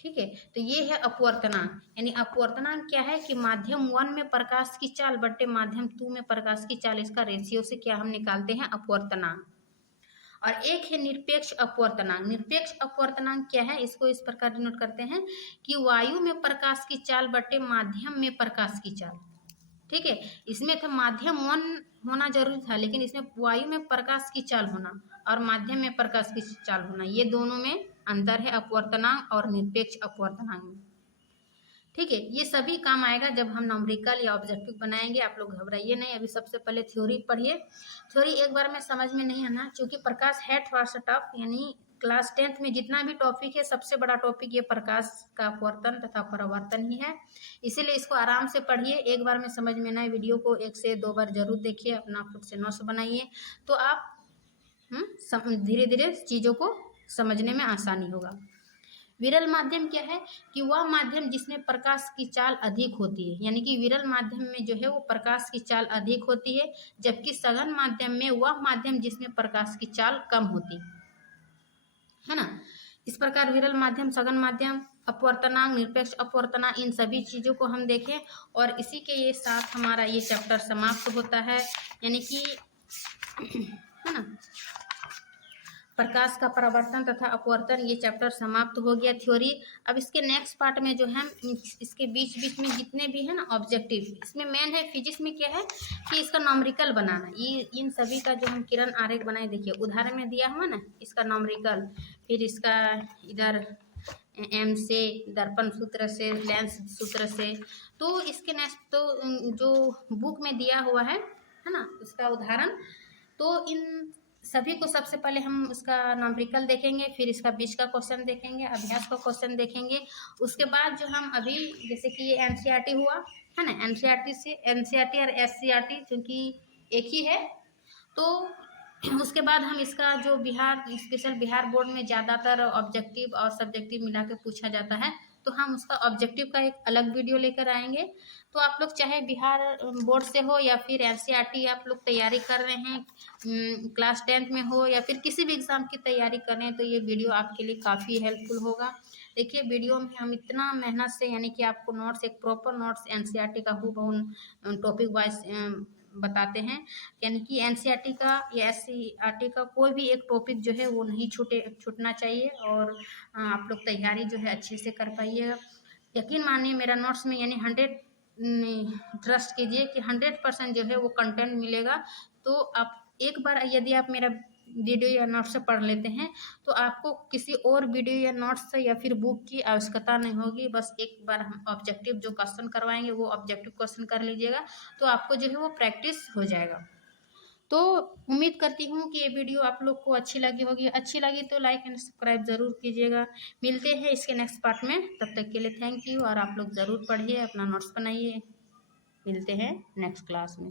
ठीक है। तो ये है अपवर्तनांक, यानी अपवर्तनांक क्या है कि माध्यम 1 में प्रकाश की चाल बट्टे माध्यम 2 में प्रकाश की चाल, इसका रेशियो से क्या हम निकालते हैं अपवर्तनांक। और एक है निरपेक्ष अपवर्तनांक। निरपेक्ष अपवर्तनांक क्या है, इसको इस प्रकार डिनोट करते हैं कि वायु में प्रकाश की चाल बट्टे माध्यम में प्रकाश की चाल। ठीक है, इसमें था माध्यम 1 होना जरूरी था, लेकिन इसमें वायु में प्रकाश की चाल होना और माध्यम में प्रकाश की चाल होना, ये दोनों में अंतर है अपवर्तनांक और निरपेक्ष अपवर्तनांक में। ठीक है, ये सभी काम आएगा जब हम न्यूमेरिकल या ऑब्जेक्टिव बनाएंगे, आप लोग घबराइए नहीं। अभी सबसे पहले थ्योरी पढ़िए, थ्योरी एक बार में समझ में नहीं आना, क्योंकि प्रकाश है थोड़ा सा टफ, यानी क्लास 10th में जितना भी टॉपिक है, सबसे बड़ा टॉपिक ये प्रकाश का अपवर्तन तथा परावर्तन ही है। इसीलिए इसको आराम से पढ़िए, एक बार में समझ में ना आए वीडियो को 1 से 2 बार जरूर देखिए, अपना खुद से नोट्स बनाइए, तो आप धीरे धीरे चीज़ों को समझने में आसानी होगा। विरल माध्यम क्या है कि वह माध्यम जिसमें प्रकाश की चाल अधिक होती है, यानी कि विरल माध्यम में जो है वो प्रकाश की चाल अधिक होती है, जबकि सघन माध्यम में वह माध्यम जिसमें प्रकाश की चाल कम होती है ना। इस प्रकार विरल माध्यम, सघन माध्यम, अपवर्तनांक, निरपेक्ष अपवर्तनांक, इन सभी चीज़ों को हम देखें और इसी के ये साथ हमारा ये चैप्टर समाप्त होता है, यानी कि है ना, प्रकाश का परावर्तन तथा अपवर्तन ये चैप्टर समाप्त हो गया थ्योरी। अब इसके नेक्स्ट पार्ट में जो है इसके बीच बीच में जितने भी है ना ऑब्जेक्टिव, इसमें मेन है फिजिक्स में क्या है कि इसका नॉमरिकल बनाना, ये इन सभी का जो हम किरण आरेख बनाए, देखिए उदाहरण में दिया हुआ ना, इसका नॉमरिकल, फिर इसका इधर एम से, दर्पण सूत्र से, लेंस सूत्र से, तो इसके नेक्स्ट तो जो बुक में दिया हुआ है ना उसका उदाहरण, तो इन सभी को सबसे पहले हम उसका नॉमरिकल देखेंगे, फिर इसका बीच का क्वेश्चन देखेंगे, अभ्यास का क्वेश्चन देखेंगे। उसके बाद जो हम अभी जैसे कि ये एनसीईआरटी हुआ है ना, एनसीईआरटी और एससीईआरटी क्योंकि एक ही है, तो उसके बाद हम इसका जो बिहार स्पेशल बिहार बोर्ड में ज़्यादातर ऑब्जेक्टिव और सब्जेक्टिव मिला के पूछा जाता है, तो हम उसका ऑब्जेक्टिव का एक अलग वीडियो लेकर आएंगे। तो आप लोग चाहे बिहार बोर्ड से हो या फिर एनसीईआरटी आप लोग तैयारी कर रहे हैं, क्लास 10th में हो या फिर किसी भी एग्ज़ाम की तैयारी कर रहे हैं, तो ये वीडियो आपके लिए काफ़ी हेल्पफुल होगा। देखिए वीडियो में हम इतना मेहनत से, यानी कि आपको नोट्स, एक प्रॉपर नोट्स एनसीईआरटी का हूबहू टॉपिक वाइज बताते हैं, यानी कि एनसीईआरटी का या एससीईआरटी का कोई भी एक टॉपिक जो है वो नहीं छूटना चाहिए, और आप लोग तैयारी जो है अच्छे से कर पाइएगा। यकीन मानिए मेरा नोट्स में यानी 100 ट्रस्ट कीजिए कि 100% जो है वो कंटेंट मिलेगा। तो आप एक बार यदि आप मेरा वीडियो या नोट्स से पढ़ लेते हैं तो आपको किसी और वीडियो या नोट्स से या फिर बुक की आवश्यकता नहीं होगी। बस एक बार हम ऑब्जेक्टिव जो क्वेश्चन करवाएंगे वो ऑब्जेक्टिव क्वेश्चन कर लीजिएगा, तो आपको जो है वो प्रैक्टिस हो जाएगा। तो उम्मीद करती हूँ कि ये वीडियो आप लोग को अच्छी लगी होगी, अच्छी लगी तो लाइक एंड सब्सक्राइब ज़रूर कीजिएगा। मिलते हैं इसके नेक्स्ट पार्ट में, तब तक के लिए थैंक यू, और आप लोग ज़रूर पढ़िए, अपना नोट्स बनाइए। मिलते हैं नेक्स्ट क्लास में।